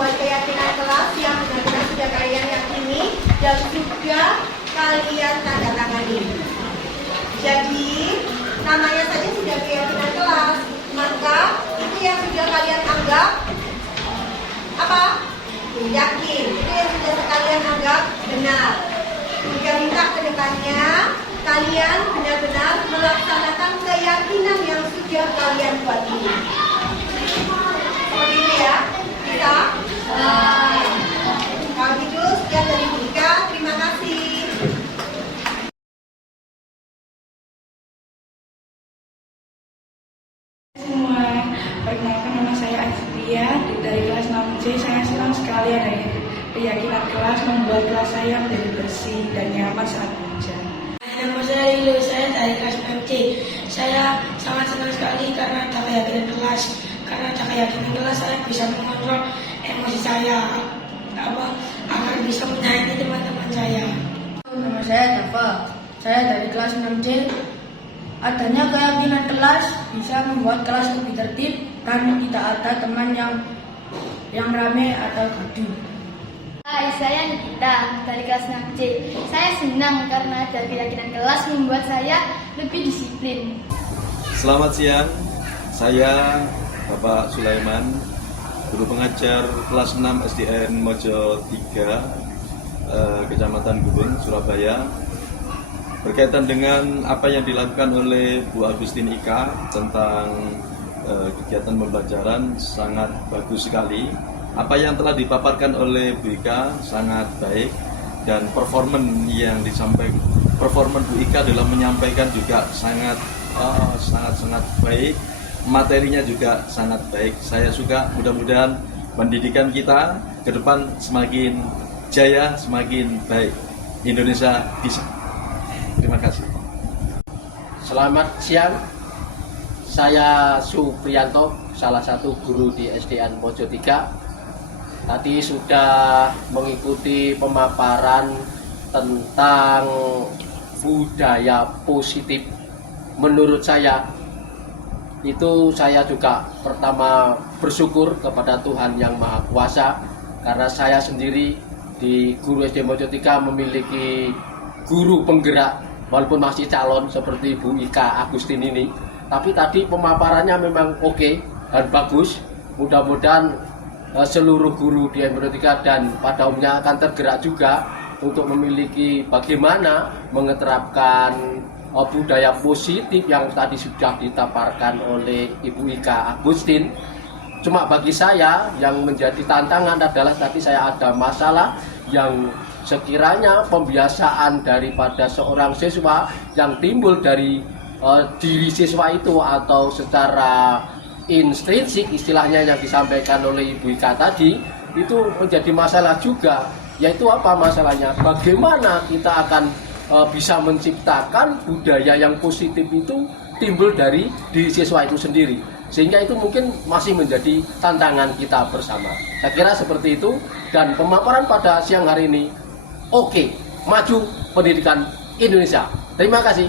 membuat keyakinan kelas yang benar-benar sudah kalian yakini dan sudah kalian tanda tangani. Jadi namanya saja sudah keyakinan kelas, maka itu yang sudah kalian anggap apa? Yakin. Itu yang sudah kalian anggap benar. Jika minta ke depannya kalian benar-benar melaksanakan keyakinan yang sudah kalian buat ini. Seperti itu ya. Kita kalau gitu sekian dari Ika. Terima kasih. Semua, perkenalkan nama saya Azria dari kelas 6C. Saya senang sekali ada keyakinan kelas membuat kelas saya menjadi bersih dan nyaman saat belajar. Nama saya Lilo, saya dari kelas 6C. Saya sangat senang sekali karena ada keyakinan kelas. Karena ada keyakinan kelas, saya bisa mengontrol emosi saya agar bisa saya dari kelas 6C. Adanya keyakinan kelas bisa membuat kelas lebih tertib dan tidak ada teman yang rame atau gaduh. Hai, saya Nikita dari kelas 6C. Saya senang karena ada keyakinan kelas membuat saya lebih disiplin. Selamat siang, saya Bapak Sulaiman, guru pengajar kelas 6 SDN Mojo 3, Kecamatan Gubeng, Surabaya. Berkaitan dengan apa yang dilakukan oleh Bu Agustin Ika tentang kegiatan pembelajaran sangat bagus sekali. Apa yang telah dipaparkan oleh Bu Ika sangat baik, dan performan Bu Ika dalam menyampaikan juga sangat baik. Materinya juga sangat baik. Saya suka, mudah-mudahan pendidikan kita ke depan semakin jaya, semakin baik. Indonesia bisa. Terima kasih. Selamat siang, saya Supriyanto, salah satu guru di SDN Mojo 3. Tadi sudah mengikuti pemaparan tentang budaya positif. Menurut saya, itu saya juga pertama bersyukur kepada Tuhan Yang Maha Kuasa, karena saya sendiri di guru SD Mojo 3 memiliki guru penggerak walaupun masih calon seperti Bu Ika Agustin ini. Tapi tadi pemaparannya memang oke dan bagus. Mudah-mudahan seluruh guru di Mojo 3 dan pada umumnya akan tergerak juga untuk memiliki bagaimana mengeterapkan budaya positif yang tadi sudah ditaparkan oleh Ibu Ika Agustin. Cuma bagi saya yang menjadi tantangan adalah tadi saya ada masalah yang sekiranya pembiasaan daripada seorang siswa yang timbul dari diri siswa itu atau secara intrinsik istilahnya yang disampaikan oleh Ibu Ika tadi itu menjadi masalah juga. Yaitu apa masalahnya? Bagaimana kita akan bisa menciptakan budaya yang positif itu timbul dari diri siswa itu sendiri, sehingga itu mungkin masih menjadi tantangan kita bersama. Saya kira seperti itu, dan pemaparan pada siang hari ini oke, maju pendidikan Indonesia. Terima kasih.